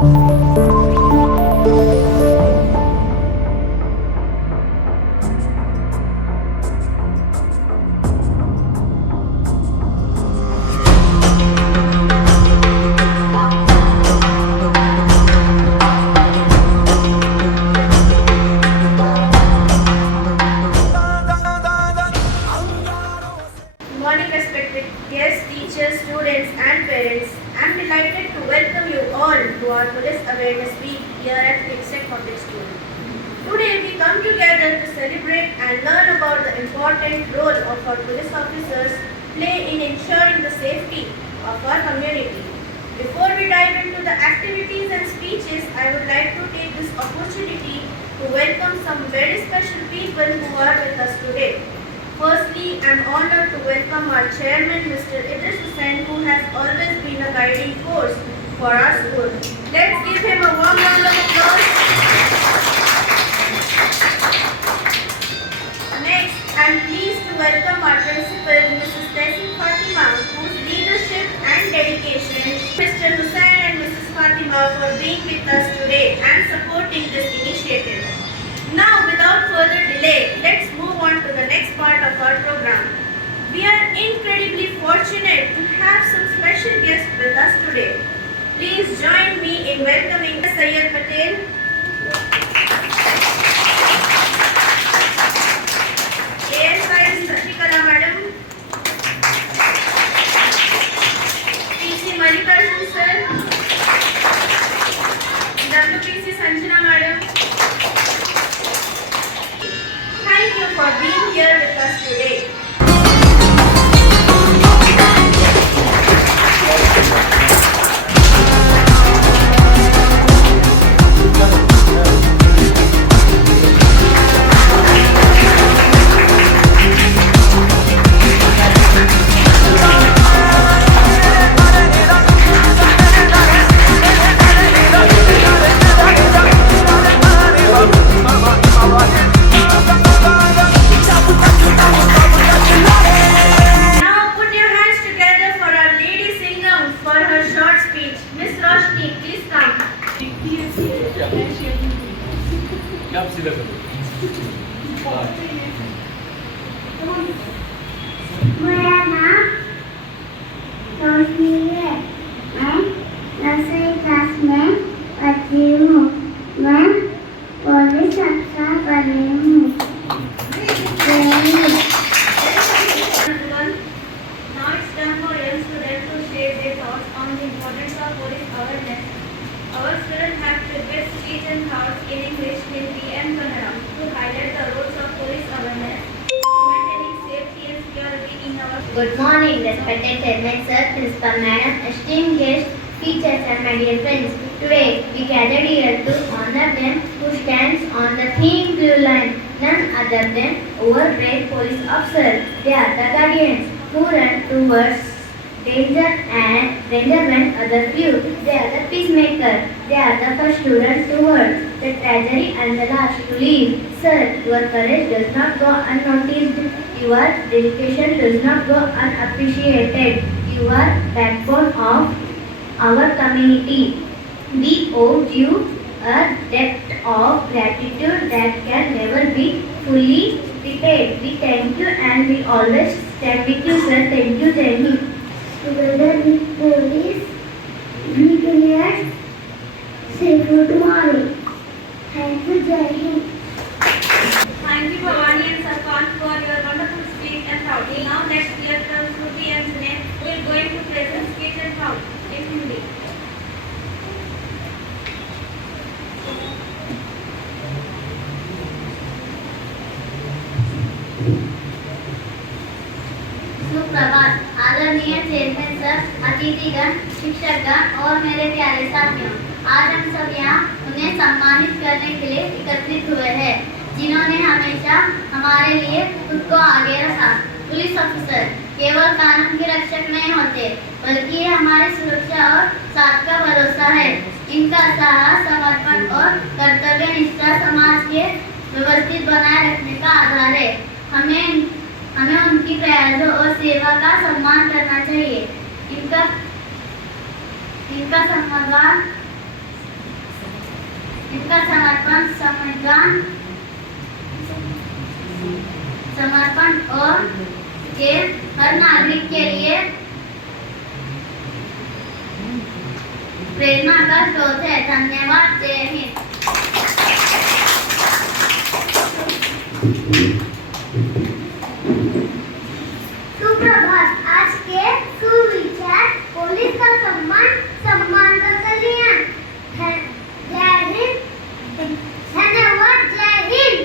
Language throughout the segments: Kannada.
Morning, respected guests, teachers, students, and parents. I am delighted to welcome you all to our Police Awareness Week here at Kingston Public School. Today, we come together to celebrate and learn about the important role of our police officers play in ensuring the safety of our community. Before we dive into the activities and speeches, I would like to take this opportunity to welcome some very special people who are with us today. Firstly, I am honored to welcome our chairman, Mr. Idris Hussain, who has always been a guiding force for our school. Let's give him a warm round of applause. Next, I am pleased to welcome our principal, Mrs. Tehseen Fatima, whose leadership and dedication, Mr. Hussain and Mrs. Fatima, for being with us today and supporting this initiative. Now, without further delay, let's move on to the next part of our program. We are incredibly fortunate to have some special guests with us today. Please join me in welcoming Sayyid Patel, ASI Sathikala Madam, PC Mallikarjun Sir, WPC Sanjana Madam. Thank you for being here with us today. मेरा नाम रोशनी है। मैं नर्सरी क्लास में पढ़ती हूँ। मैं पुलिस अफसर कर रही हूँ। Now it's time for young students to share their thoughts on the importance of police awareness. Our students have prepared speech and thoughts in English, Hindi, and Kannada to highlight the roles of police awareness, maintaining safety and security in our. Good morning, respected chairman sir, principal madam, esteemed guests, teachers, and my dear friends. Today we gathered here to honor them who stands on the thin blue line, none other than our great police officers. They are the guardians who run towards danger when others few. They are the peacemaker. They are the first to run towards the tragedy and the last to leave. Sir, your courage does not go unnoticed. Your dedication does not go unappreciated. You are backbone of our community. We owe you a debt of gratitude that can never be fully repaid. We thank you and we always stand with you, sir. Thank you, Jamie. Together with police, we create safer tomorrow. Thank you, Jai Hind. Thank you, Bhavani and Sarpan, for your wonderful speech and thought. Now let's hear from Shruti and Sneh, who will going to present speech and thought in Hindi. सुप्रभात, आदरणीय चेयरमैन सर, अतिथिगण, शिक्षकगण और मेरे प्यारे साथियों। आज हम सब यहाँ उन्हें सम्मानित करने के लिए एकत्रित हुए हैं जिन्होंने हमेशा हमारे लिए खुद को आगे रखा। पुलिस ऑफिसर केवल कानून के रक्षक नहीं होते, बल्कि ये हमारे सुरक्षा और साथ का भरोसा है। इनका साहस, समर्पण और कर्तव्य निष्ठा समाज के व्यवस्थित बनाए रखने का आधार है। हमें उनकी प्रयासों और सेवा का सम्मान करना चाहिए। इनका सम्मान इनका समर्पण और के हर नागरिक के लिए प्रेरणा का स्रोत है। धन्यवाद। जय हिंद। सुप्रभात। आज के सुविचार पुलिस का सम्मान का कल्याण। जय हिंद। धन्यवाद। जय हिंद।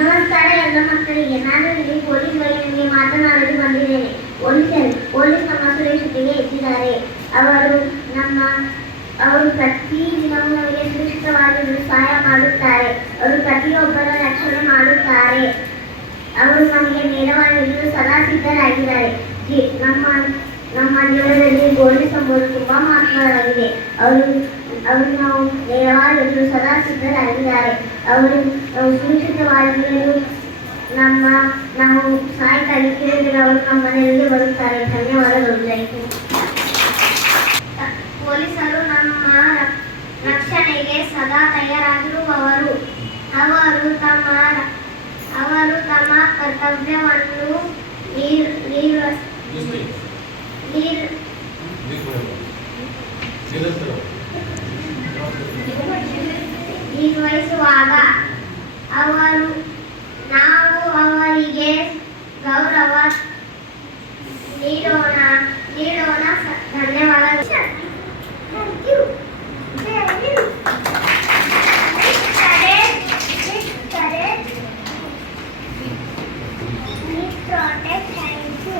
ನಮಸ್ಕಾರ ಎಲ್ಲ ಮಕ್ಕಳಿಗೆ. ನಾನು ಇಲ್ಲಿ ಪೊಲೀಸ್ ಬಗ್ಗೆ ಮಾತನಾಡಲು ಬಂದಿದ್ದೇನೆ. ಪೊಲೀಸ್ ನಮ್ಮ ಸುರಕ್ಷತೆಗೆ ಎತ್ತಿದ್ದಾರೆ. ಅವರು ಪ್ರತಿದಿನವೂ ನಮಗೆ ಸುರಕ್ಷಿತವಾಗಿರಲು ಸಹಾಯ ಮಾಡುತ್ತಾರೆ. ಅವರು ಪ್ರತಿಯೊಬ್ಬರ ರಕ್ಷಣೆ ಮಾಡುತ್ತಾರೆ. ಅವರು ನಮಗೆ ನೇರವಾಗಿರಲು ಸದಾ ಸಿದ್ಧರಾಗಿದ್ದಾರೆ. ನಮ್ಮ ಜೀವನದಲ್ಲಿ ಪೊಲೀಸ್ ಎಂಬುದು ತುಂಬಾ ಮಹತ್ವವಾಗಿದೆ. ಅವರು ನಾವು ನೇರವಾಗಿರಲು ಸದಾ ಸಿದ್ಧರಾಗಿದ್ದಾರೆ. ಅವರು ಸುರಕ್ಷಿತವಾಗಿರಲು ನಾವು ಸಹಾಯಕ್ಕಾಗಿ ಕೇಳಿದರೆ ಅವರು ನಮ್ಮ ಮನೆಯಲ್ಲಿ ಬರುತ್ತಾರೆ. ಧನ್ಯವಾದಗಳು. ಜೈ ಹಿಂದ್. ಪೊಲೀಸರು ನಮ್ಮ ರಕ್ಷಣೆಗೆ ಸದಾ ತಯಾರಾಗಿರುವವರು. ಅವರು ತಮ್ಮ ಕರ್ತವ್ಯವನ್ನು ನಿರ್ವಹಿಸುವಾಗ ನಾವು ಅವರಿಗೆ ಗೌರವ ನೀಡೋಣ. ಧನ್ಯವಾದಗಳು. Thank you. Please protect. Thank you.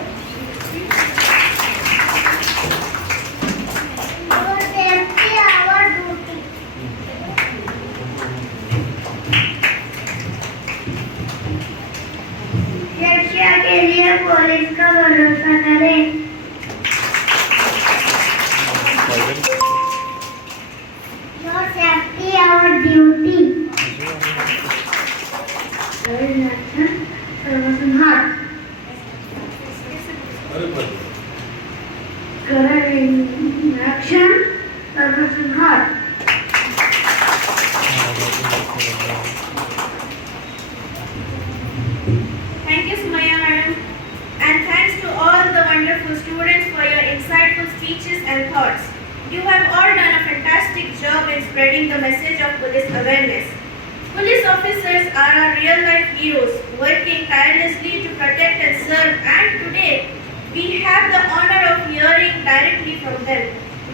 Your safety, our duty. सुरक्षा के लिए पुलिस का भरोसा करें. Your safety, our duty. सर्वसंहार. Action. सर्वसंहार. Thank you, Sumaya madam. And thanks to all the wonderful students for your insightful speeches and thoughts. You have all done a fantastic job in spreading the message of police awareness. Police officers are our real-life heroes, working tirelessly to protect and serve, and today we have the honor of hearing directly from them.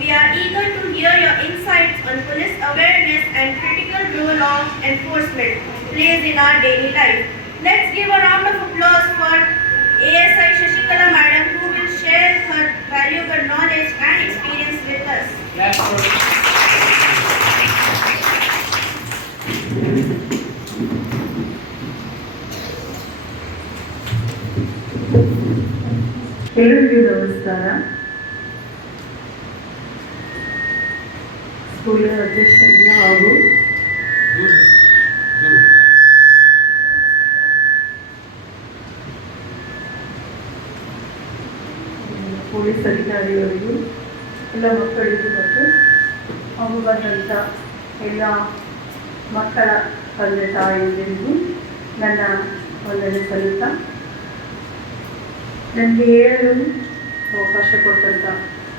We are eager to hear your insights on police awareness and critical role of enforcement plays in our daily life. Let's give a round of applause for ASI Shashikala madam, who will share her valuable knowledge and experience with us. ಎಲ್ಲರಿಗೂ ನಮಸ್ಕಾರ. ಸ್ಕೂಲಿನ ಅಧ್ಯಕ್ಷರಿಗೆ ಹಾಗೂ ಪೊಲೀಸ್ ಅಧಿಕಾರಿಗಳಿಗೂ ಎಲ್ಲ ಮಕ್ಕಳಿಗೂ ಮತ್ತು ಹಾಗೂ ಬಂದಂಥ ಎಲ್ಲ ಮಕ್ಕಳ ತಂದೆ ತಾಯಿಯರಿಗೂ ನನ್ನ ವಂದನೆ ಸಲ್ಲಿಸ್ತಾ, ನನಗೆ ಹೇಳಲು ಅವಕಾಶ ಕೊಟ್ಟಂಥ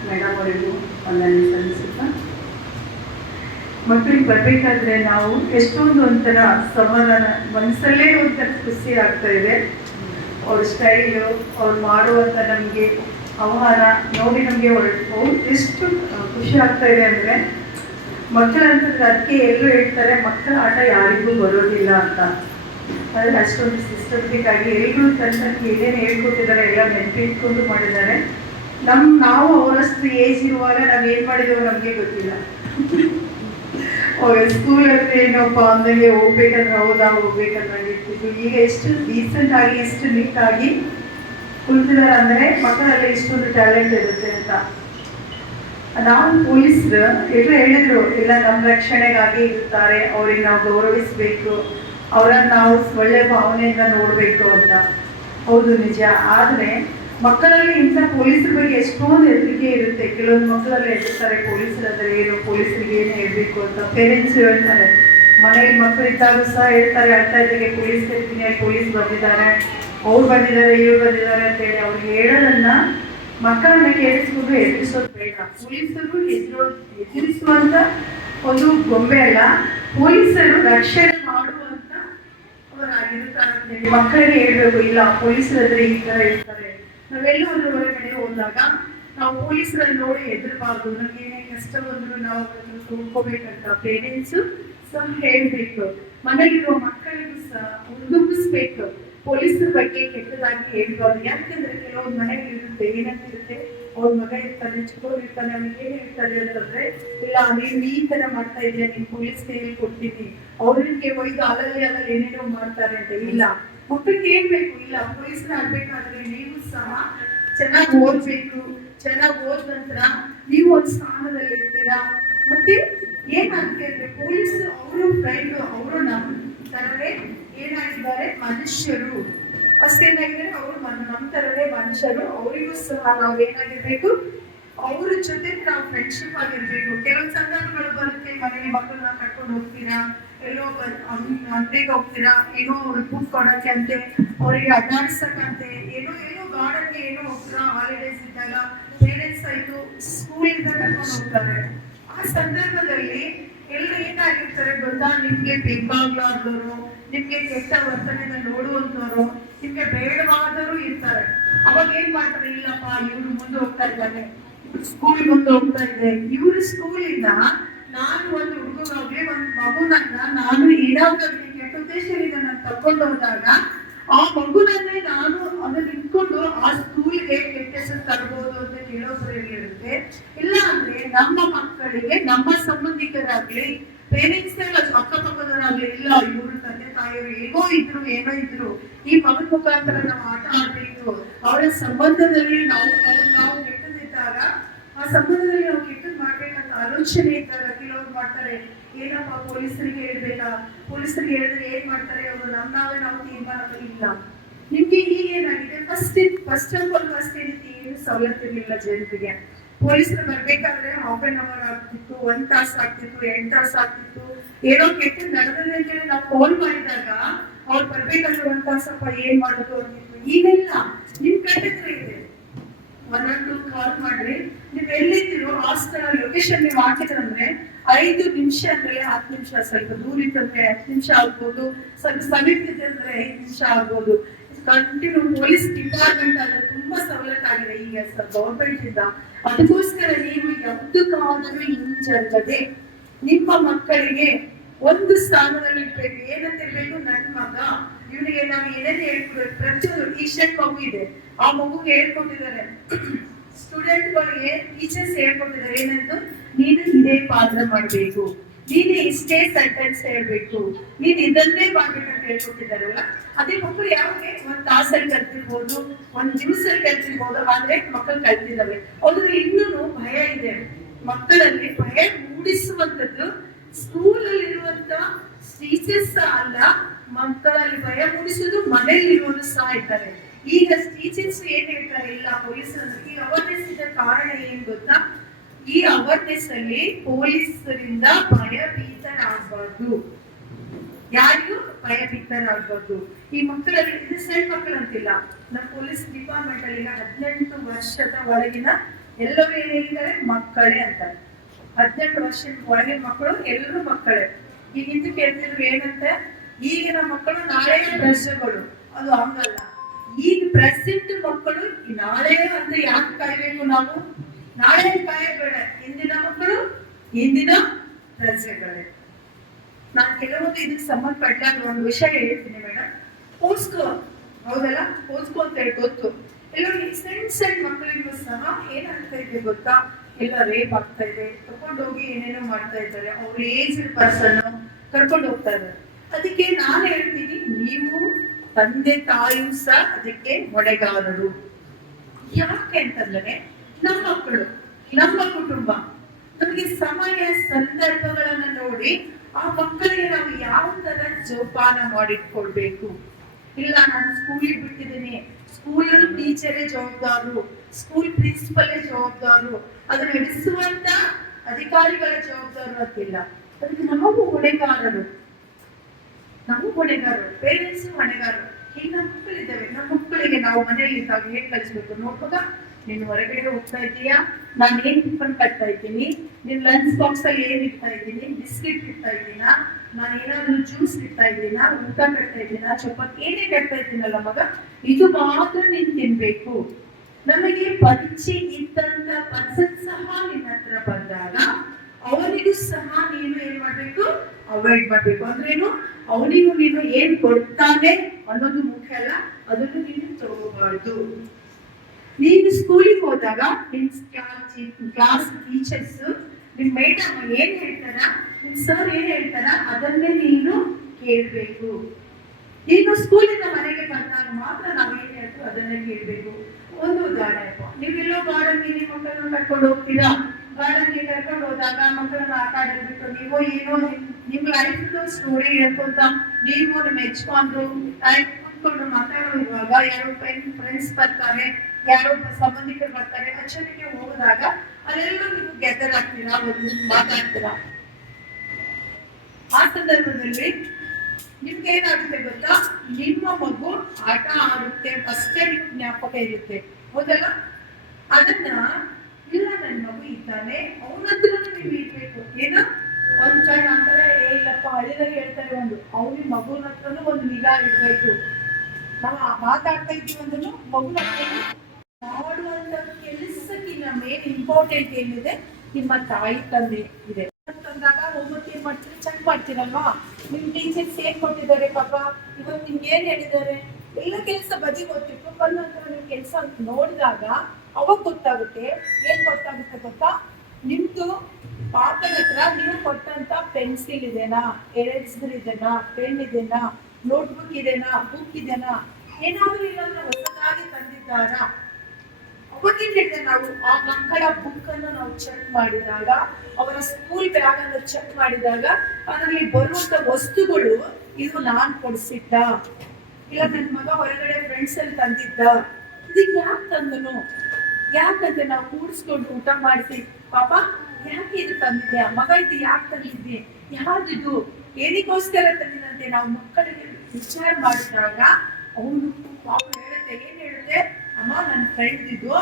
ಮೇಡಮ್ ಅವರಿಗೂ ವಂದನೆ ಸಲ್ಲಿಸುತ್ತಾ, ಮಕ್ಕಳಿಗೆ ಬರಬೇಕಾದ್ರೆ ನಾವು ಎಷ್ಟೊಂದು ಒಂಥರ ಸಮಾಧಾನ, ಮನಸ್ಸಲ್ಲೇ ಒಂಥರ ಖುಷಿ ಆಗ್ತಾ ಇದೆ. ಅವ್ರ ಸ್ಟೈಲು, ಅವ್ರು ಮಾಡುವಂಥ ನಮಗೆ ಆಹಾರ ನೋಡಿ ನಮಗೆ ಎಷ್ಟು ಖುಷಿ ಆಗ್ತಾ ಇದೆ ಅಂದರೆ, ಮಕ್ಕಳಂತಂದ್ರೆ ಅದಕ್ಕೆ ಎಲ್ಲರೂ ಹೇಳ್ತಾರೆ ಮಕ್ಕಳ ಆಟ ಯಾರಿಗೂ ಬರೋದಿಲ್ಲ ಅಂತ. ಆದರೆ ಅಷ್ಟೊಂದು ಸಿಸ್ಟಮೆಟಿಕ್ ಆಗಿ ಎಲ್ಲರೂ ತನ್ನ ಏನೇನು ಹೇಳ್ಕೊಟ್ಟಿದ್ದಾರೆ ಎಲ್ಲ ನೆನಪಿಟ್ಕೊಂಡು ಮಾಡಿದ್ದಾರೆ. ನಾವು ಅವರಷ್ಟು ಏಜ್ ಇರುವಾಗ ನಾವೇನು ಮಾಡಿದ್ದೇವೆ ನಮಗೆ ಗೊತ್ತಿಲ್ಲ. ಸ್ಕೂಲಲ್ಲಿ ಏನಪ್ಪ ಅಂದಂಗೆ ಹೋಗ್ಬೇಕಂದ್ರೆ ಹೌದಾ ಹೋಗ್ಬೇಕಂದ್ರೆ ಇರ್ತಿದ್ರು. ಈಗ ಎಷ್ಟು ಡೀಸೆಂಟ್ ಆಗಿ ಎಷ್ಟು ನೀಟಾಗಿ ಕುಳಿತಿದ್ದಾರೆ ಅಂದರೆ ಮಕ್ಕಳಲ್ಲಿ ಇಷ್ಟೊಂದು ಟ್ಯಾಲೆಂಟ್ ಇರುತ್ತೆ ಅಂತ. ನಾವು ಪೊಲೀಸರು ಎಲ್ಲ ಹೇಳಿದ್ರು, ಎಲ್ಲ ನಮ್ಮ ರಕ್ಷಣೆಗಾಗಿ ಇರ್ತಾರೆ, ಅವ್ರಿಗೆ ನಾವು ಗೌರವಿಸಬೇಕು, ಅವರನ್ನು ನಾವು ಒಳ್ಳೆ ಭಾವನೆಯಿಂದ ನೋಡಬೇಕು ಅಂತ. ಹೌದು, ನಿಜ. ಆದರೆ ಮಕ್ಕಳಲ್ಲಿ ಇಂಥ ಪೊಲೀಸರ ಬಗ್ಗೆ ಎಷ್ಟೊಂದು ಹೆದರಿಕೆ ಇರುತ್ತೆ. ಕೆಲವೊಂದು ಮಕ್ಕಳಲ್ಲಿ ಹೆದರ್ತಾರೆ ಪೊಲೀಸರಾದ್ರೆ ಏನು, ಪೊಲೀಸರಿಗೆ ಏನು ಹೇಳ್ಬೇಕು ಅಂತ. ಪೇರೆಂಟ್ಸ್ ಹೇಳ್ತಾರೆ, ಮನೆಯಲ್ಲಿ ಮಕ್ಕಳಿದ್ದಾಗ ಸಹ ಹೇಳ್ತಾರೆ, ಅಳ್ತಾ ಇದ್ದಾಗೆ ಪೊಲೀಸ್ ಇರ್ತೀನಿ, ಪೊಲೀಸ್ ಬಂದಿದ್ದಾರೆ, ಅವ್ರು ಬಂದಿದ್ದಾರೆ, ಇವ್ರು ಬಂದಿದ್ದಾರೆ ಅಂತ ಹೇಳಿ ಅವ್ರಿಗೆ ಹೇಳೋದನ್ನ ಮಕ್ಕಳನ್ನ ಕೇಳಿಸ್ಕೊಂಡು ಎದುರಿಸೋದು ಬೇಡ. ಪೊಲೀಸರು ಎದುರಿಸುವಂತ ಒಂದು ಗೊಂಬೆ ಅಲ್ಲ, ಪೊಲೀಸರು ರಕ್ಷಣೆ ಮಾಡುವಂತ ಅವರಾಗಿರ್ತಾರೆ ಅಂತ ಹೇಳಿ ಮಕ್ಕಳಿಗೆ ಹೇಳ್ಬೇಕು. ಇಲ್ಲ, ಪೊಲೀಸರಾದ್ರೆ ಈ ತರ ಇರ್ತಾರೆ. ನಾವೆಲ್ಲೂ ಒಂದು ಹೊರಗಡೆ ಹೋದಾಗ ನಾವು ಪೊಲೀಸರಲ್ಲಿ ನೋಡಿ ಹೆದರ್ಬಾರ್ದು. ನಮ್ಗೆ ಏನೇ ಕಷ್ಟ ಬಂದ್ರು ನಾವು ಅದನ್ನು ತುಂಬ್ಕೋಬೇಕಂತ ಪೇರೆಂಟ್ಸು ಸಹ ಹೇಳ್ಬೇಕು. ಮನೆಯಲ್ಲಿರುವ ಮಕ್ಕಳಿಗೂ ಸಹ ಹುಡುಗಿಸ್ಬೇಕು. ಪೊಲೀಸರ ಬಗ್ಗೆ ಕೆಟ್ಟದಾಗಿ ಹೇಳ್ಬಾರ್ದು. ಯಾಕಂದ್ರೆ ಕೆಲವೊಂದು ಮನೆಗೆ ಇರುತ್ತೆ, ಏನಂತಿರುತ್ತೆ, ಅವ್ರ ಮಗ ಇರ್ತಾನೆ, ಚಿಕ್ಕವ್ರು ಇರ್ತಾನೆ, ಅವ್ನಿಗೆ ಏನ್ ಹೇಳ್ತಾರೆ ಅಂತಂದ್ರೆ, ಇಲ್ಲ ನೀನು ಈ ತರ ಮಾಡ್ತಾ ಇದೀಯ, ನೀನ್ ಪೊಲೀಸ್ ಕೈಯಲ್ಲಿ ಕೊಡ್ತೀನಿ, ಅವ್ರಿಗೆ ಒಯ್ದು ಅಲ್ಲಲ್ಲಿ ಏನೇನೋ ಮಾಡ್ತಾರೆ ಅಂತ. ಇಲ್ಲ, ಮಕ್ಕಳಿಗೆ ಹೇಳ್ಬೇಕು, ಇಲ್ಲ ಪೊಲೀಸರ ಆಗ್ಬೇಕಾದ್ರೆ ನೀವು ಸಹ ಚೆನ್ನಾಗಿ ಓದ್ಬೇಕು. ಚೆನ್ನಾಗಿ ಓದ್ ನಂತರ ನೀವು ಒಂದು ಸ್ಥಾನದಲ್ಲಿ ಇರ್ತೀರಾ. ಮತ್ತೆ ಏನಾಗುತ್ತೆ ಅಂದ್ರೆ ಪೊಲೀಸ್ ಅವರು ಫ್ರೆಂಡ್, ಅವರು ನಮ್ಮ ತರವೇ ಏನಾಗಿದ್ದಾರೆ, ಮನುಷ್ಯರು. ಫಸ್ಟ್ ಏನಾಗಿದ್ದಾರೆ, ಅವರು ನಮ್ಮ ತರವೇ ಮನುಷ್ಯರು. ಅವರಿಗೂ ಸಹ ನಾವು ಏನಾಗಿರ್ಬೇಕು, ಅವ್ರ ಜೊತೆ ನಾವು ಫ್ರೆಂಡ್ಶಿಪ್ ಆಗಿರ್ಬೇಕು. ಕೆಲವೊಂದು ಸಂದರ್ಭಗಳು ಬರುತ್ತೆ, ಮನೇಲಿ ಮಕ್ಕಳನ್ನ ಕರ್ಕೊಂಡು ಹೋಗ್ತೀರಾ, ಎಲ್ಲೋ ಅಂಗಡಿಗೆ ಹೋಗ್ತೀರಾ, ಏನೋ ಬುಕ್ ಕೊಡಕ್ಕೆ ಅಂತೆ, ಅವರಿಗೆ ಅಡ್ಡಾಡ್ಸಕ್ಕಂತೆ, ಏನೋ ಗಾರ್ಡನ್ಗೆ ಏನೋ ಹೋಗ್ತೀರಾ, ಹಾಲಿಡೇಸ್ ಇದ್ದಾಗ ಪೇರೆಂಟ್ಸ್ ಆಯ್ತು ಸ್ಕೂಲಿಂದ ಕರ್ಕೊಂಡು ಹೋಗ್ತಾರೆ. ಆ ಸಂದರ್ಭದಲ್ಲಿ ಎಲ್ಲ ಏನಾಗಿರ್ತಾರೆ ಗೊತ್ತಾ, ನಿಮ್ಗೆ ಬೇಕಾಗ್ಲಾರ್ದವರು, ನಿಮ್ಗೆ ಕೆಟ್ಟ ವರ್ತನೆನ ನೋಡುವಂತವ್ರು, ನಿಮ್ಗೆ ಬೇಡವಾದರೂ ಇರ್ತಾರೆ. ಅವಾಗ ಏನ್ ಮಾಡ್ತಾರೆ, ಇಲ್ಲಪ್ಪ ಇವ್ರು ಮುಂದೆ ಹೋಗ್ತಾ ಇದ್ದಾನೆ, ಸ್ಕೂಲ್ ಮುಂದೆ ಹೋಗ್ತಾ ಇದೆ, ಇವ್ರ ಸ್ಕೂಲಿಂದ ನಾನು ಒಂದು ಹುಡುಗನಾಗ್ಲಿ ಒಂದು ಮಗುನನ್ನ ನಾನು ಏನಾಗ್ಲಿ ಕೆಟ್ಟ ಉದ್ದೇಶದಿಂದ ನಾನು ತಕೊಂಡು ಹೋದಾಗ ಆ ಮಗುನನ್ನೇ ನಾನು ಅದನ್ನ ಇಟ್ಕೊಂಡು ಆ ಸ್ಕೂಲ್ಗೆ ಕೆಟ್ಟ ಹೆಸರು ತರಬಹುದು ಅಂತ ಕೇಳೋದ್ರಲ್ಲಿ ಇರುತ್ತೆ. ಇಲ್ಲ ಅಂದ್ರೆ ನಮ್ಮ ಮಕ್ಕಳಿಗೆ ನಮ್ಮ ಸಂಬಂಧಿಕರಾಗ್ಲಿ, ಪೇರೆಂಟ್ಸ್ ಅಕ್ಕಪಕ್ಕದವರಾಗ್ಲಿ, ಇಲ್ಲ ಇವರು ತಂದೆ ತಾಯಿಯವರು ಏನೋ ಇದ್ರು ಈ ಮಗನ ಮುಖಾಂತರ ನಾವು ಆಟ ಆಡ್ಬೇಕು, ಅವರ ಸಂಬಂಧದಲ್ಲಿ ನಾವು ಕೆಟ್ಟದಿದ್ದಾಗ, ಆ ಸಂಬಂಧದಲ್ಲಿ ನಾವು ಕೆಟ್ಟದ್ ಮಾಡ್ಬೇಕಂತ ಆಲೋಚನೆ ಇದ್ದಾಗ ಕೆಲವರು ಮಾಡ್ತಾರೆ, ಏನಪ್ಪ ಪೊಲೀಸರಿಗೆ ಹೇಳ್ಬೇಕಾ, ಪೊಲೀಸರಿಗೆ ಹೇಳಿದ್ರೆ ಏನ್ ಮಾಡ್ತಾರೆ ಅವರು, ನಾವು ತೀರ್ಮಾನ. ಇಲ್ಲ, ನಿಮ್ಗೆ ಈಗ ಏನಾಗಿದೆ, ಫಸ್ಟ್ ಆಫ್ ಆಲ್ ಏನಿದೆ, ಏನು ಸವಲತ್ತು ಇರಲಿಲ್ಲ ಜನರಿಗೆ. ಪೊಲೀಸರು ಬರ್ಬೇಕಾದ್ರೆ ಹಾಫ್ ಅನ್ ಅವರ್ ಆಗ್ತಿತ್ತು, 1 ತಾಸು ಆಗ್ತಿತ್ತು, 8 ತಾಸು ಆಗ್ತಿತ್ತು. ಏನೋ ಕೆಟ್ಟ ನಡೆದ್ರೆ ಅಂತೇಳಿ ನಾವು ಫೋನ್ ಮಾಡಿದಾಗ ಅವ್ರು ಬರ್ಬೇಕಾದ್ರೆ 1 ತಾಸಪ್ಪ ಏನ್ ಮಾಡೋದು ಅಂತಿತ್ತು. ಈಗೆಲ್ಲ ನಿಮ್ ಕಟ್ಟಿದ್ರೆ ಇದೆ, 112 ಕಾಲ್ ಮಾಡ್ರಿ, ನೀವ್ ಎಲ್ಲಿದ್ದೀರೋ ಆ ಸ್ಥಳ ಲೊಕೇಶನ್ ನೀವು ಹಾಕಿದ್ರಂದ್ರೆ 5 ನಿಮಿಷ ಅಂದ್ರೆ 10 ನಿಮಿಷ, ಸ್ವಲ್ಪ ದೂರ ಇತ್ತಂದ್ರೆ 10 ನಿಮಿಷ ಆಗ್ಬೋದು, ಸ್ವಲ್ಪ ಸಮೀಪ ಇದ್ದಂದ್ರೆ 5 ನಿಮಿಷ ಆಗ್ಬೋದು. ಕಂಟಿನ್ಯೂ ಪೊಲೀಸ್ ಡಿಪಾರ್ಟ್ಮೆಂಟ್ ಆದ್ರೆ ತುಂಬಾ ಸವಲತ್ತಾಗಿದೆ ಈಗ ಗವರ್ಮೆಂಟ್ ಇಂದ. ಅದಕ್ಕೋಸ್ಕರ ನೀವು ಯಾವುದಕ್ಕಾದರೂ ಹಿಂಜರದೆ ನಿಮ್ಮ ಮಕ್ಕಳಿಗೆ ಒಂದು ಸ್ಥಾನದಲ್ಲಿ ಇರ್ಬೇಕು. ಏನಂತ ಇರ್ಬೇಕು, ನನ್ನ ಮಗ, ಇವನಿಗೆ ನಾವು ಏನೇನು ಹೇಳ್ಕೊಡ್ಬೇಕು, ಪ್ರತಿಯೊಂದು ಟೀಚರ್ ಮಗು ಇದೆ, ಆ ಮಗುಗೆ ಹೇಳ್ಕೊಟ್ಟಿದ್ದಾರೆ, ಸ್ಟೂಡೆಂಟ್ಗಳಿಗೆ ಟೀಚರ್ಸ್ ಹೇಳ್ಕೊಟ್ಟಿದ್ದಾರೆ ಏನಂತ, ನೀನು ಇದೇ ಪಾತ್ರ ಮಾಡ್ಬೇಕು, ನೀನು ಇಷ್ಟೇ ಸೆಂಟೆನ್ಸ್ ಹೇಳ್ಬೇಕು, ನೀನ್ ಇದನ್ನೇ ಮಾಡ್ಬೇಕಂತ ಹೇಳ್ಕೊಟ್ಟಿದ್ದಾರಲ್ಲ. ಅದೇ ಮಕ್ಕಳು ಯಾವಾಗ 1 ತಾಸಲ್ಲಿ ಕಲ್ತಿರ್ಬೋದು, 1 ದಿವಸದಲ್ಲಿ ಕಲ್ತಿರ್ಬೋದು, ಆದ್ರೆ ಮಕ್ಕಳು ಕಲ್ತಿದ್ದಾವೆ. ಅದ್ರಲ್ಲಿ ಇನ್ನೂ ಭಯ ಇದೆ. ಮಕ್ಕಳಲ್ಲಿ ಭಯ ಮೂಡಿಸುವಂತದ್ದು ಸ್ಕೂಲಲ್ಲಿ ಇರುವಂತ ಟೀಚರ್ಸ್ ಅಲ್ಲ, ಮಕ್ಕಳಲ್ಲಿ ಭಯ ಮೂಡಿಸುವುದು ಮನೆಯಲ್ಲಿರುವುದು ಸಹ ಇದ್ದಾರೆ. ಈಗ ಟೀಚರ್ಸ್ ಏನ್ ಹೇಳ್ತಾರೆ, ಇಲ್ಲ ಪೊಲೀಸರು ಈ ಅವೇರ್ನೆಸ್ ಇದ್ದ ಕಾರಣ ಏನ್ ಗೊತ್ತಾ, ಈ ಅವೇರ್ನೆಸ್ ಅಲ್ಲಿ ಪೊಲೀಸರಿಂದ ಭಯಭೀತರಾಗಬಾರ್ದು, ಯಾರಿಗೂ ಭಯಭೀತರಾಗಬಾರ್ದು. ಈ ಮಕ್ಕಳಲ್ಲಿ ಇದು ಸಣ್ಣ ಮಕ್ಕಳು ಅಂತಿಲ್ಲ, ನಮ್ಮ ಪೊಲೀಸ್ ಡಿಪಾರ್ಟ್ಮೆಂಟ್ ಅಲ್ಲಿ 18 ವರ್ಷದ ಒಳಗಿನ ಎಲ್ಲರೂ ಏನ್ ಹೇಳಿದ್ದಾರೆ, ಮಕ್ಕಳೇ ಅಂತಾರೆ. 18 ವರ್ಷದ ಒಳಗಿನ ಮಕ್ಕಳು ಎಲ್ಲರೂ ಮಕ್ಕಳೇ. ಈಗ ಹಿಂದೆ ಕೇಳ್ತಿದ್ರು ಏನಂತ, ಈಗಿನ ಮಕ್ಕಳು ನಾಳೆಯ ಪ್ರಜೆಗಳು, ಅದು ಹಂಗಲ್ಲ. ಈಗ ಪ್ರೆಸೆಂಟ್ ಮಕ್ಕಳು ನಾಳೆ ಅಂತ ಯಾಕೆ ಕಾಯ್ಬೇಕು, ನಾವು ನಾಳೆ ಕಾಯಬೇಡ, ಇಂದಿನ ಮಕ್ಕಳು ಇಂದಿನ ಪ್ರಜೆಗಳೇ. ನಾನು ಕೆಲವೊಂದು ಇದಕ್ಕೆ ಸಂಬಂಧಪಟ್ಟಾಗ ಒಂದು ವಿಷಯ ಹೇಳ್ತೀನಿ ಮೇಡಮ್. ಪೋಸ್ಕೋ ಹೌದಲ್ಲ, ಪೋಸ್ಕೋ ಅಂತ ಹೇಳಿ ಗೊತ್ತು. ಎಲ್ಲರೂ ಸಣ್ಣ ಮಕ್ಕಳಿಗೂ ಸಹ ಏನಾಗ್ತಾ ಇದೆ ಗೊತ್ತಾ, ಎಲ್ಲ ರೇಪ್ ಆಗ್ತಾ ಇದೆ, ಕರ್ಕೊಂಡೋಗಿ ಏನೇನೋ ಮಾಡ್ತಾ ಇದ್ದಾರೆ, ಅವ್ರ ಏಜ್ ಪರ್ಸನ್ ಕರ್ಕೊಂಡು ಹೋಗ್ತಾ ಇದ್ದಾರೆ. ಅದಕ್ಕೆ ನಾನು ಹೇಳ್ತೀನಿ, ನೀವು ತಂದೆ ತಾಯಿಯೂ ಸಹ ಅದಕ್ಕೆ ಹೊಣೆಗಾರರು. ಯಾಕೆ ಅಂತಂದ್ರೆ ನಮ್ಮ ಮಕ್ಕಳು, ನಮ್ಮ ಕುಟುಂಬ, ನಮಗೆ ಸಮಯ ಸಂದರ್ಭಗಳನ್ನ ನೋಡಿ ಆ ಮಕ್ಕಳಿಗೆ ನಾವು ಯಾವ ತರ ಜೋಪಾನ ಮಾಡಿಟ್ಕೊಳ್ಬೇಕು. ಇಲ್ಲ ನಾನು ಸ್ಕೂಲಿಗೆ ಬಿಟ್ಟಿದ್ದೀನಿ, ಸ್ಕೂಲ್ ಟೀಚರೇ ಜವಾಬ್ದಾರರು, ಸ್ಕೂಲ್ ಪ್ರಿನ್ಸಿಪಲೇ ಜವಾಬ್ದಾರರು, ಅದನ್ನ ನಡೆಸುವಂತ ಅಧಿಕಾರಿಗಳ ಜವಾಬ್ದಾರರು ಅಂತಿಲ್ಲ. ಅದಕ್ಕೆ ನಾವು ಹೊಣೆಗಾರರು, ಪೇರೆಂಟ್ಸ್ ಹೊಣೆಗಾರರು. ಈಗ ನಮ್ಮ ಮಕ್ಕಳಿದ್ದಾವೆ, ನಮ್ಮ ಮಕ್ಕಳಿಗೆ ನಾವು ಮನೆಯಲ್ಲಿ ಇದ್ದಾಗ ಏನ್ ಕಲಿಸ್ಬೇಕು ನೋಡ್ಬೋದ, ನೀನು ಹೊರಗಡೆ ಹೋಗ್ತಾ ಇದ್ದೀಯಾ, ನಾನು ಏನ್ ಟಿಫನ್ ಕಟ್ತಾ ಇದ್ದೀನಿ, ನಿನ್ ಲಂಚ್ ಬಾಕ್ಸ್ ಅಲ್ಲಿ ಏನ್ ಇಡ್ತಾ ಇದ್ದೀನಿ, ಬಿಸ್ಕಿಟ್ ಇಡ್ತಾ ಇದ್ದೀನಾ, ನಾನು ಏನಾದ್ರು ಜ್ಯೂಸ್ ಇಡ್ತಾ ಇದ್ದೀನಾ, ಊಟ ಕಟ್ತಾ ಇದ್ದೀನಾ, ಚಪಾತಿ ಏನೇ ಕಟ್ತಾ ಇದ್ದೀನಲ್ಲ ಮಗ, ಇದು ಮಾತ್ರ ನೀನ್ ತಿನ್ಬೇಕು. ನಮಗೆ ಪರಿಚಯ ಇದ್ದಂತ ಪರ್ಸನ್ ಸಹ ನಿನ್ನ ಹತ್ರ ಬಂದಾಗ ಅವನಿಗೂ ಸಹ ನೀನು ಏನ್ ಮಾಡ್ಬೇಕು, ಅವಾಯ್ಡ್ ಮಾಡ್ಬೇಕು. ಅಂದ್ರೇನು, ಅವನಿಗೂ ನೀನು ಏನ್ ಕೊಡ್ತಾನೆ ಅನ್ನೋದು ಮುಖ್ಯ ಅಲ್ಲ, ಅದನ್ನು ನೀನು ತಗೋಬಾರ್ದು. ನೀನು ಸ್ಕೂಲಿಗೆ ಹೋದಾಗ ನಿನ್ ಕ್ಲಾಸ್ ಟೀಚರ್ಸ್, ನಿಮ್ ಮೇಡಮ್ ಏನ್ ಹೇಳ್ತಾರ, ನಿಮ್ ಸರ್ ಏನ್ ಹೇಳ್ತಾರ, ಅದನ್ನೇ ನೀನು ಕೇಳ್ಬೇಕು. ನೀನು ಸ್ಕೂಲಿಂದ ಮನೆಗೆ ಬಂದಾಗ ಮಾತ್ರ ನಾವ್ ಏನ್ ಹೇಳ್ತೀವಿ ಅದನ್ನೇ ಕೇಳ್ಬೇಕು. ಒಂದು ಉದಾಹರಣೆ, ನೀವೆಲ್ಲೋ ಗಾರ್ಡನ್ಗೆ ನಿಮ್ಮ ಮಕ್ಕಳನ್ನ ಕರ್ಕೊಂಡು ಹೋಗ್ತೀರಾ, ಗಾರ್ಡನ್ಗೆ ಕರ್ಕೊಂಡು ಹೋದಾಗ ಮಕ್ಕಳನ್ನ ಆಟ ಆಡಬಿಟ್ಟು ನೀವು ಏನೋ ನಿಮ್ ಲೈಫ್ ಸ್ಟೋರಿ ಹೇಳ್ಕೊಂತ ನೀವು ಮೆಚ್ಕೊಂಡು ಟೈಮ್ ಕುತ್ಕೊಂಡು ಮಾತಾಡುವಾಗ ಯಾರೋ ಫ್ರೆಂಡ್ಸ್ ಬರ್ತಾರೆ, ಯಾರೋ ಸಂಬಂಧಿಕರು ಬರ್ತಾರೆ, ಅಚ್ಚರಿಗೆ ಹೋದಾಗ ಅಲ್ಲೆಲ್ಲೂ ನೀವು ಗೆದರ್ ಆಗ್ತೀರಾ, ಒಂದು ಮಾತಾಡ್ತೀರಾ. ಆ ಸಂದರ್ಭದಲ್ಲಿ ನಿಮ್ಗೆ ಏನಾಗುತ್ತೆ ಗೊತ್ತಾ, ನಿಮ್ಮ ಮಗು ಆಟ ಆಡುತ್ತೆ ಅಷ್ಟೇ ನಿಮ್ಗೆ ಜ್ಞಾಪಕ ಇರುತ್ತೆ, ಹೌದಲ್ಲ? ಅದನ್ನ ಇಲ್ಲ ನನ್ನ ಮಗು ಇದ್ದಾನೆ ಅವನ ಹತ್ರ ನೀವು ಇರ್ಬೇಕು. ಏನು ಒಂದ್ ಕಡೆ ಅಂತಾರೆ, ಇಲ್ಲಪ್ಪ ಹಳ್ಳಿದಾಗ ಹೇಳ್ತಾರೆ, ಒಂದು ಅವ್ನ ಮಗುನ ಹತ್ರನು ಒಂದು ನಿಗಾ ಇಡ್ಬೇಕು. ನಾವು ಮಾತಾಡ್ತಾ ಇದ್ದೀವಿ ಅಂದ್ರೂ ಮಗುನ ಮಾಡುವಂತ ಕೆಲಸಕ್ಕಿಂತ ಮೇನ್ ಇಂಪಾರ್ಟೆಂಟ್ ಏನಿದೆ, ನಿಮ್ಮ ತಾಯಿ ತಂದೆ ಇದೆ ಅಂತಂದಾಗ ಹೋಮ್ವರ್ಕ್ ಏನ್ ಮಾಡ್ತೀರಿ, ಚೆಕ್ ಮಾಡ್ತೀರಲ್ವಾ, ನಿಮ್ ಟೀಚರ್ಸ್ ಏನ್ ಕೊಟ್ಟಿದ್ದಾರೆ, ಪಾಪ ಇವತ್ತು ನಿಮ್ಗೆ ಏನ್ ಹೇಳಿದ್ದಾರೆ, ಎಲ್ಲ ಕೆಲಸ ಬದಿ ಗೊತ್ತಿತ್ತು, ಬಂದ ನಂತರ ನಿಮ್ ಕೆಲಸ ನೋಡಿದಾಗ ಅವಾಗ ಗೊತ್ತಾಗುತ್ತೆ. ಏನ್ ಗೊತ್ತಾಗುತ್ತೆ ಗೊತ್ತಾ, ನಿಮ್ದು ಪಾಪದ ಹತ್ರ ನೀವು ಕೊಟ್ಟಂತ ಪೆನ್ಸಿಲ್ ಇದೆನಾ, ಎರೇಸರ್ ಇದೆನಾ, ಪೆನ್ ಇದೆನಾ, ನೋಟ್ಬುಕ್ ಇದೆನಾ, ಬುಕ್ ಇದೆನಾ, ಏನಾದ್ರೂ ಇಲ್ಲಾಂದ್ರೆ ಹೊಸದಾಗಿ ತಂದಿದ್ದಾರಾ. ಅವಾಗೇನ್ ಹೇಳಿದೆ, ನಾವು ಆ ಮಕ್ಕಳ ಬುಕ್ ಅನ್ನು ನಾವು ಚೆಕ್ ಮಾಡಿದಾಗ, ಅವರ ಸ್ಕೂಲ್ ಬ್ಯಾಗ್ ಅನ್ನು ಚೆಕ್ ಮಾಡಿದಾಗ ಅದರಲ್ಲಿ ಬರುವಂತ ವಸ್ತುಗಳು ಇದು ನಾನ್ ಕೊಡಿಸಿದ್ದ, ಇಲ್ಲ ನನ್ನ ಮಗ ಹೊರಗಡೆ ಫ್ರೆಂಡ್ಸ್ ಅಲ್ಲಿ ತಂದಿದ್ದ, ಇದಕ್ಕೆ ಯಾಕೆ ತಂದನು, ಯಾಕಂದ್ರೆ ನಾವು ಕೂಡಿಸ್ಕೊಂಡು ಊಟ ಮಾಡಿಸಿ, ಪಾಪ ಯಾಕೆ ಇದು ತಂದಿದ್ದೆ ಮಗ, ಇದು ಯಾಕೆ ತಂದಿದ್ದೆ, ಯಾವ್ದಿದು, ಏನಕ್ಕೋಸ್ಕರ ತಂದಿದಂತೆ ನಾವು ಮಕ್ಕಳಿಗೆ ವಿಚಾರ ಮಾಡಿದಾಗ ಅವನು ಪಾಪ ಹೇಳುತ್ತೆ, ಏನ್ ಹೇಳುತ್ತೆ, ಅಮ್ಮ ನನ್ನ ಫ್ರೆಂಡ್ ಇದು,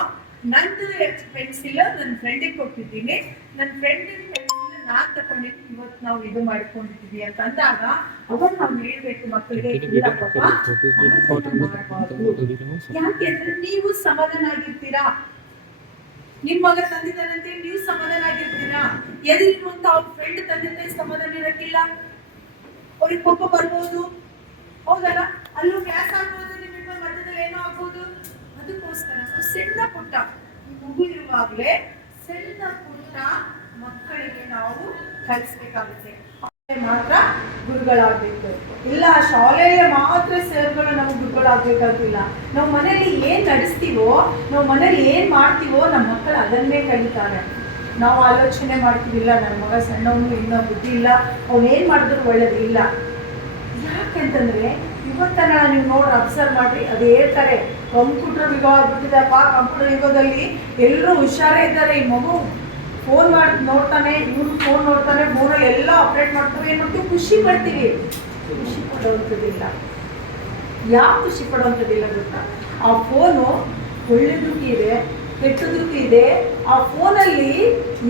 ನಂದು ಪೆನ್ಸಿಲ್ ನನ್ನ ಫ್ರೆಂಡಿಗೆ ಕೊಟ್ಟಿದ್ದೀನಿ, ನನ್ನ ಫ್ರೆಂಡಿನ ಪೆನ್ಸಿಲ್ ನಾನ್ ತಕೊಂಡಿದ್ದೀನಿ, ಇವತ್ತು ನಾವು ಇದು ಮಾಡ್ಕೊಂಡಿದ್ದೀವಿ ಅಂತ ಅಂದಾಗ ಅವಾಗ ನಾವು ಹೇಳ್ಬೇಕು ಮಕ್ಕಳಿಗೆ, ಇಲ್ಲ ಪಾಪ ಯಾಕೆಂದ್ರೆ ನೀವು ಸಮಾಧಾನ ಆಗಿರ್ತೀರಾ, ನಿಮ್ ಮಗ ತಂದಿದ್ದಾನಂತೆ ನೀವು ಸಮಾಧಾನ ಆಗಿರ್ತೀರಾ. ಎದುರಿರುವಂತ ಅವ್ರ ಫ್ರೆಂಡ್ ತಂದಿದ್ದೆ ಸಮಾಧಾನ ಇರಕ್ಕಿಲ್ಲ, ಅವ್ರಿಗೆ ಕೋಪ ಬರ್ಬೋದು, ಹೌದಲ್ಲ? ಅಲ್ಲೂ ಗ್ಯಾಸ್ ಆಗ್ಬೋದು, ನಿಮ್ಮ ಮಧ್ಯದಲ್ಲಿ ಏನೋ ಆಗ್ಬೋದು. ಅದಕ್ಕೋಸ್ಕರ ಸಣ್ಣ ಪುಟ್ಟ ಮಗು ಇರುವಾಗಲೇ ಸಣ್ಣ ಪುಟ್ಟ ಮಕ್ಕಳಿಗೆ ನಾವು ಕಲಿಸ್ಬೇಕಾಗುತ್ತೆ. ಮಾತ್ರ ಗುರುಗಳಾಗ್ಬೇಕು, ಇಲ್ಲ ಶಾಲೆಯಲ್ಲೇ ಮಾತ್ರ ಸರ್ಗಳು ನಾವು ಗುರುಗಳಾಗ್ಬೇಕಾಗಿಲ್ಲ. ನಾವು ಮನೇಲಿ ಏನ್ ನಡೆಸ್ತೀವೋ, ನಾವು ಮನೇಲಿ ಏನ್ ಮಾಡ್ತೀವೋ ನಮ್ಮ ಮಕ್ಕಳು ಅದನ್ನೇ ಕಲಿತಾರೆ. ನಾವು ಆಲೋಚನೆ ಮಾಡ್ತೀವಿಲ್ಲ, ನನ್ನ ಮಗ ಸಣ್ಣವನು, ಇನ್ನೂ ಬುದ್ಧಿ ಇಲ್ಲ, ಅವನೇನ್ ಮಾಡಿದ್ರು ಒಳ್ಳೇದು ಇಲ್ಲ. ಯಾಕೆಂತಂದ್ರೆ ಇವತ್ತನ ನೀವು ನೋಡಿ ಅಬ್ಸರ್ವ್ ಮಾಡ್ರಿ, ಅದು ಹೇಳ್ತಾರೆ ಕಂಪ್ಯೂಟರ್ ಯುಗ ಆಗ್ಬಿಟ್ಟಿದೆಪ್ಪ, ಕಂಪ್ಯೂಟರ್ ಯುಗದಲ್ಲಿ ಎಲ್ಲರೂ ಹುಷಾರೇ ಇದ್ದಾರೆ. ಈ ಮಗು ಫೋನ್ ಮಾಡಿ ನೋಡ್ತಾನೆ, ಇವ್ರು ಫೋನ್ ನೋಡ್ತಾನೆ, ಫೋನಲ್ಲಿ ಎಲ್ಲ ಅಪ್ಡೇಟ್ ಮಾಡ್ತಾರೆ, ಏನ್ ಮಾಡ್ತೀವಿ, ಖುಷಿ ಪಡ್ತೀವಿ. ಖುಷಿ ಪಡುವಂಥದ್ದಿಲ್ಲ. ಯಾಕೆ ಖುಷಿ ಪಡುವಂಥದ್ದಿಲ್ಲ ಗೊತ್ತಾ, ಆ ಫೋನು ಒಳ್ಳೆದಕ್ಕೂ ಇದೆ, ಕೆಟ್ಟದಕ್ಕೂ ಇದೆ. ಆ ಫೋನಲ್ಲಿ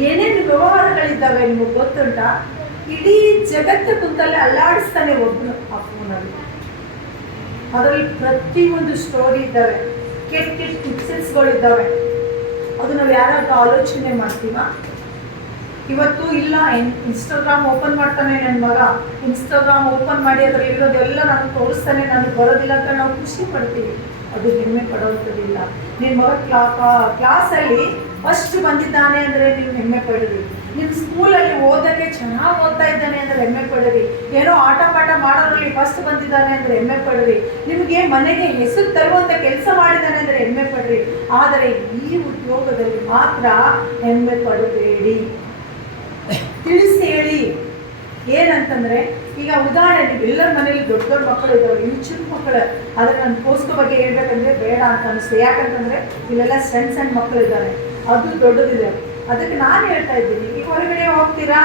ಏನೇನು ವ್ಯವಹಾರಗಳಿದ್ದಾವೆ ನಿಮಗೆ ಗೊತ್ತುಂಟ, ಇಡೀ ಜಗತ್ತು ಕುಂತಲ್ಲೇ ಅಲ್ಲಾಡಿಸ್ತಾನೆ ಒಬ್ರು ಆ ಫೋನಲ್ಲಿ. ಅದರಲ್ಲಿ ಪ್ರತಿಯೊಂದು ಸ್ಟೋರಿ ಇದ್ದಾವೆ, ಕೆಟ್ಟ ಕೆಟ್ಟ ಪಿಕ್ಚರ್ಸ್ಗಳಿದ್ದಾವೆ. ಅದು ನಾವು ಯಾರಾದ್ರೂ ಆಲೋಚನೆ ಮಾಡ್ತೀವ? ಇವತ್ತು ಇಲ್ಲ, ಇನ್ಸ್ಟಾಗ್ರಾಮ್ ಓಪನ್ ಮಾಡ್ತಾನೆ ನನ್ನ ಮಗ, ಇನ್ಸ್ಟಾಗ್ರಾಮ್ ಓಪನ್ ಮಾಡಿ ಅದರಲ್ಲಿ ಇರೋದೆಲ್ಲ ನಾನು ತೋರಿಸ್ತಾನೆ, ನನಗೆ ಬರೋದಿಲ್ಲ ಅಂತ ನಾವು ಖುಷಿ ಪಡ್ತೀವಿ. ಅದು ಹೆಮ್ಮೆ ಪಡುವಂಥದ್ದಿಲ್ಲ. ನಿಮ್ಮ ಮಗ ಕ್ಲಾಸಲ್ಲಿ ಫಸ್ಟ್ ಬಂದಿದ್ದಾನೆ ಅಂದರೆ ನೀವು ಹೆಮ್ಮೆ ಪಡಿರಿ. ನಿಮ್ಮ ಸ್ಕೂಲಲ್ಲಿ ಓದೋಕ್ಕೆ ಚೆನ್ನಾಗಿ ಓದ್ತಾ ಇದ್ದಾನೆ ಅಂದರೆ ಹೆಮ್ಮೆ ಪಡಿರಿ. ಏನೋ ಆಟ ಪಾಠ ಮಾಡೋದ್ರಲ್ಲಿ ಫಸ್ಟ್ ಬಂದಿದ್ದಾನೆ ಅಂದರೆ ಹೆಮ್ಮೆ ಪಡಿರಿ. ನಿಮಗೆ ಮನೆಗೆ ಹೆಸರು ತರುವಂಥ ಕೆಲಸ ಮಾಡಿದ್ದಾನೆ ಅಂದರೆ ಹೆಮ್ಮೆ ಪಡಿರಿ. ಆದರೆ ಈ ಉದ್ಯೋಗದಲ್ಲಿ ಮಾತ್ರ ಹೆಮ್ಮೆ ಪಡಬೇಡಿ. ತಿಳಿಸಿ ಹೇಳಿ. ಏನಂತಂದರೆ ಈಗ ಉದಾಹರಣೆ ಎಲ್ಲರ ಮನೇಲಿ ದೊಡ್ಡ ದೊಡ್ಡ ಮಕ್ಕಳು ಇದ್ದಾವೆ, ಇನ್ನು ಚಿಕ್ಕ ಮಕ್ಕಳು. ಆದರೆ ನನ್ನ ಪೋಸ್ಟ್ ಬಗ್ಗೆ ಹೇಳ್ಬೇಕಂದ್ರೆ ಬೇಡ ಅಂತ ಅನಿಸ್ತು. ಯಾಕಂತಂದರೆ ಇಲ್ಲೆಲ್ಲ ಸಣ್ಣ ಸಣ್ಣ ಮಕ್ಕಳು ಇದ್ದಾರೆ, ಅದು ದೊಡ್ಡದಿದೆ. ಅದಕ್ಕೆ ನಾನು ಹೇಳ್ತಾ ಇದ್ದೀನಿ, ಈಗ ಹೊರಗಡೆ ಹೋಗ್ತೀರಾ,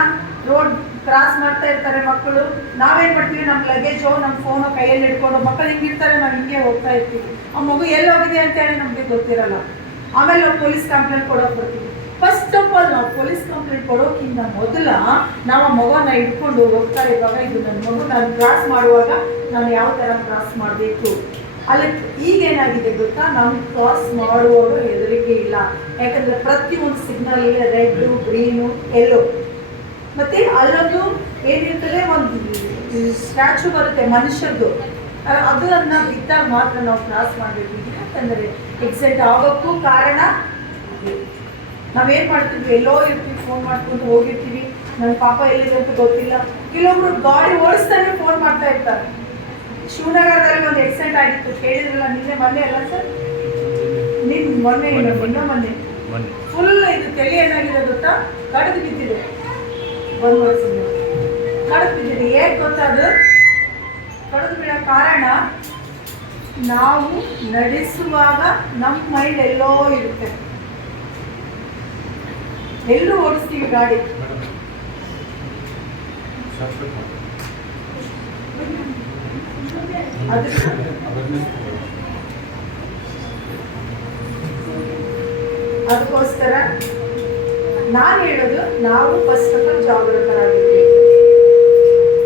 ರೋಡ್ ಕ್ರಾಸ್ ಮಾಡ್ತಾ ಇರ್ತಾರೆ ಮಕ್ಕಳು, ನಾವೇನು ಮಾಡ್ತೀವಿ, ನಮ್ಮ ಲಗೇಜು ನಮ್ಮ ಫೋನು ಕೈಯಲ್ಲಿ ಹಿಡ್ಕೊಂಡು ಮಕ್ಕಳು ಹಿಂಗಿರ್ತಾರೆ, ನಾವು ಹಿಂಗೆ ಹೋಗ್ತಾ ಇರ್ತೀವಿ. ಆ ಮಗು ಎಲ್ಲಿ ಹೋಗಿದೆ ಅಂತೇಳಿ ನಮಗೆ ಗೊತ್ತಿರಲ್ಲ. ಆಮೇಲೆ ನಾವು ಪೊಲೀಸ್ ಕಂಪ್ಲೇಂಟ್ ಕೊಡೋಕೆ ಬರ್ತೀವಿ. ಫಸ್ಟ್ ಆಫ್ ಆಲ್ ನಾವು ಪೊಲೀಸ್ ಕಂಪ್ಲೇಂಟ್ ಕೊಡೋಕ್ಕಿಂತ ಮೊದಲ ನಾವು ಆ ಮಗುನ ಹಿಡ್ಕೊಂಡು ಹೋಗ್ತಾ ಇರುವಾಗ, ಇದು ನನ್ನ ಮಗು, ನಾನು ಕ್ರಾಸ್ ಮಾಡುವಾಗ ನಾನು ಯಾವ ಥರ ಕ್ರಾಸ್ ಮಾಡಬೇಕು. ಅಲ್ಲಿ ಈಗೇನಾಗಿದೆ ಗೊತ್ತಾ, ನಾವು ಕ್ರಾಸ್ ಮಾಡುವವರು ಹೆದರಿಕೆ ಇಲ್ಲ. ಯಾಕಂದರೆ ಪ್ರತಿಯೊಂದು ಸಿಗ್ನಲ್ ಇದೆ, ರೆಡ್ಡು, ಗ್ರೀನು, ಎಲ್ಲೋ. ಮತ್ತು ಅಲ್ಲೊಂದು ಏನಿರ್ತದೆ, ಒಂದು ಸ್ಟ್ಯಾಚು ಬರುತ್ತೆ ಮನುಷ್ಯರದು, ಅದನ್ನು ಬಿದ್ದಾಗ ಮಾತ್ರ ನಾವು ಕ್ರಾಸ್ ಮಾಡಬೇಕು. ಯಾಕಂದರೆ ಎಕ್ಸಿಡೆಂಟ್ ಆಗೋಕ್ಕೂ ಕಾರಣ ನಾವೇನು ಮಾಡ್ತೀವಿ, ಎಲ್ಲೋ ಇರ್ತೀವಿ, ಫೋನ್ ಮಾಡ್ಕೊಂಡು ಹೋಗಿರ್ತೀವಿ, ನನ್ನ ಪಾಪ ಎಲ್ಲಿದೆ ಅಂತ ಗೊತ್ತಿಲ್ಲ. ಕೆಲವೊಬ್ರು ಗಾಡಿ ಓಡಿಸ್ತಾನೆ ಫೋನ್ ಮಾಡ್ತಾ ಇರ್ತಾರೆ. ಶಿವನಗರದಲ್ಲಿ ಒಂದು ಆಕ್ಸಿಡೆಂಟ್ ಆಗಿತ್ತು, ಕೇಳಿದ್ರಲ್ಲ ಮೊನ್ನೆ ಅಲ್ಲ ಸರ್, ಮೊನ್ನೆ ಫುಲ್ ಇದು ತಲೆ ಏನಾಗಿದೆ ಗೊತ್ತಾ, ಕಡಿದು ಬಿದ್ದಿದೆ. 1 ವರ್ಷದಿಂದ ಕಡಿದು ಬಿದ್ದಿದೆ. ಹೇಗೆ ಗೊತ್ತಾ, ಅದು ಕಡಿದು ಬಿಡೋ ಕಾರಣ ನಾವು ನಡೆಸುವಾಗ ನಮ್ಮ ಮೈಂಡ್ ಎಲ್ಲೋ ಇರುತ್ತೆ, ಎಲ್ಲರೂ ಓಡಿಸ್ತೀವಿ ಗಾಡಿ. ಅದಕ್ಕೋಸ್ಕರ ನಾನು ಹೇಳೋದು, ನಾವು ಫಸ್ಟ್ ಆಫ್ ಆಲ್ ಜಾಗರೂಕರಾಗಿರ್ಬೇಕು.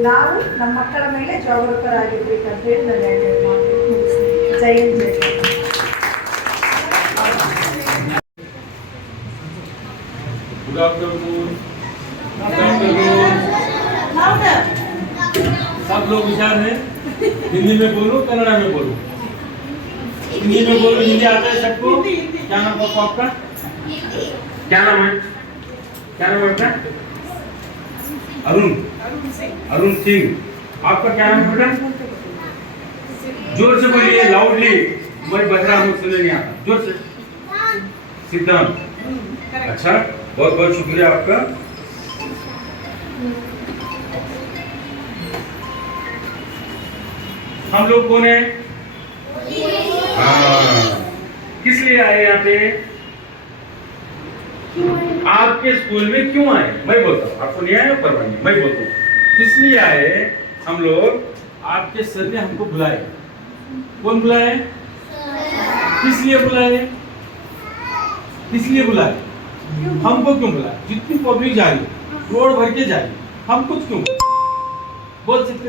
ನಾವು ನಮ್ಮ ಮಕ್ಕಳ ಮೇಲೆ ಜಾಗರೂಕರಾಗಿರ್ಬೇಕಂತ ಹೇಳಿ ನಾನು ಹೇಳ್ತೇನೆ. ಜೈ ಹಿಂದ್, ಜೈ ಭಾರತ್. Good afternoon. सब लोग विचार हैं, हिंदी में बोलो, कन्नड़ा में बोलो। हिंदी में बोलो, हिंदी आता है सबको? क्या नाम है आपका? क्या नाम है? क्या नाम है आपका? अरुण सिंह। आपका क्या नाम है बेटा? जोर से बोलिए, लाउडली। मैं बज रहा हूँ, सुने नहीं आता, जोर से। सिद्धांत। अच्छा, बहुत बहुत शुक्रिया आपका। हम लोग कौन है? किस लिए आए यहाँ पे? आपके स्कूल में क्यों आए? मैं बोलता हूँ, आपको नहीं आया परवाह नहीं, मैं बोलता हूँ किस लिए आए हम लोग। आपके सर ने हमको बुलाए। कौन बुलाए? किस लिए बुलाए? किस लिए बुलाए? हमको क्यों बुलाया? जितनी पब्लिक जा रही, रोड भर के जा रही, हम कुछ क्यों बोल सकते?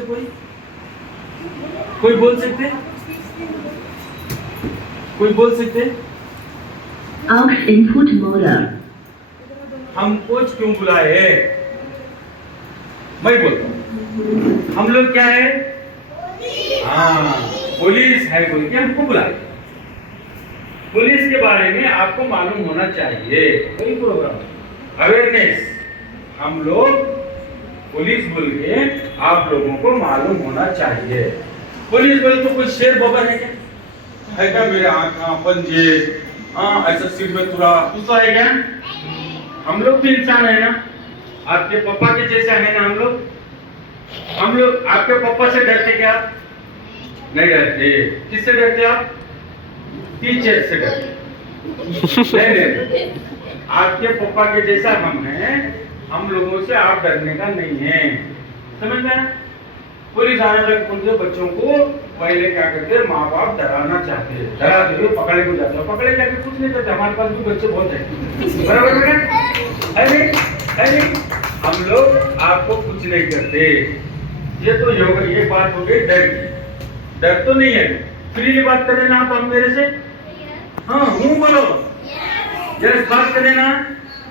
कोई बोल सकते? कोई बोल सकते? Aux input motor. हम कोच क्यों बुलाए? मैं बोलता हूँ, हम लोग क्या है? हाँ, पुलिस है बोल के हमको बुलाए। पुलिस के बारे में आपको मालूम होना चाहिए। कोई प्रोग्राम अवेयरनेस, हम लोग पुलिस बोल के आप लोगों को मालूम होना चाहिए। पुलिस बोले तो कोई शेर बबर है क्या? है क्या? मेरे आँखा पंजे, ऐसा सिर में तुरा तो है क्या? हम लोग भी इंसान है ना, आपके पापा के जैसे है ना हम लोग आपके पापा से डरते क्या? नहीं डरते। किससे डरते आप? टीचर से डरते। नहीं, आपके पापा के जैसा हम हैं, हम लोगों से आप डरने का नहीं है, समझ में? पुलिस आने तक उनके बच्चों को पहले क्या करते, माँ बाप डराना चाहते हैं, डरा दे, पकड़े को जाते हैं, पकड़े जाके कुछ नहीं करते। हमारे पास भी बच्चे बहुत हैं, बराबर है? हम लोग आपको कुछ नहीं करते। ये तो योगा, ये बात हो गई डर की। डर तो नहीं है, फ्रीली बात करें ना आप मेरे से। हाँ, हूँ बोलो, यस बात करें ना,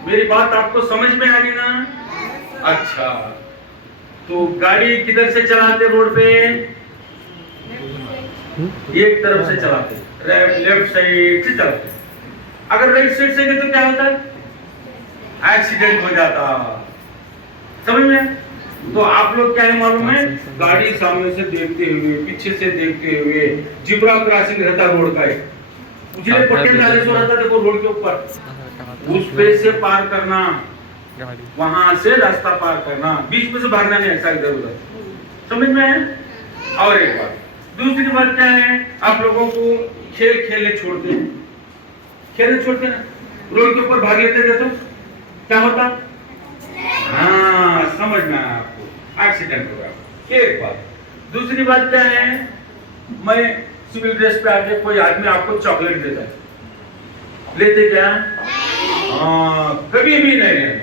मेरी बात आपको समझ में आ गई ना? अच्छा, तो गाड़ी किधर से चलाते रोड पे? एक तरफ से चलाते, लेफ्ट साइड से चलाते। अगर राइट साइड से गए तो क्या होता? एक्सीडेंट हो जाता, समझ में? तो आप लोग क्या है मालूम है, गाड़ी सामने से देखते हुए, पीछे से देखते हुए, जिब्रा क्रॉसिंग रहता रोड का, उजले पट्टे डाले सो रहता, देखो रोड के ऊपर, उस पे से पार करना, वहां से रास्ता पार करना, बीच में से भागना नहीं, ऐसा इधर उधर। समझ में आया? और एक बात, दूसरी बात क्या है, आप लोगों को खेल खेलने छोड़ते हैं, खेलने छोड़ते ना, रोड के ऊपर भाग लेते थे तो क्या होता? हाँ, समझ में आया आपको, एक्सीडेंट होगा। एक बात, दूसरी बात क्या है, मैं सिविल ड्रेस पे आके कोई आदमी आपको चॉकलेट देता है, लेते क्या? हाँ, कभी भी नहीं लेना,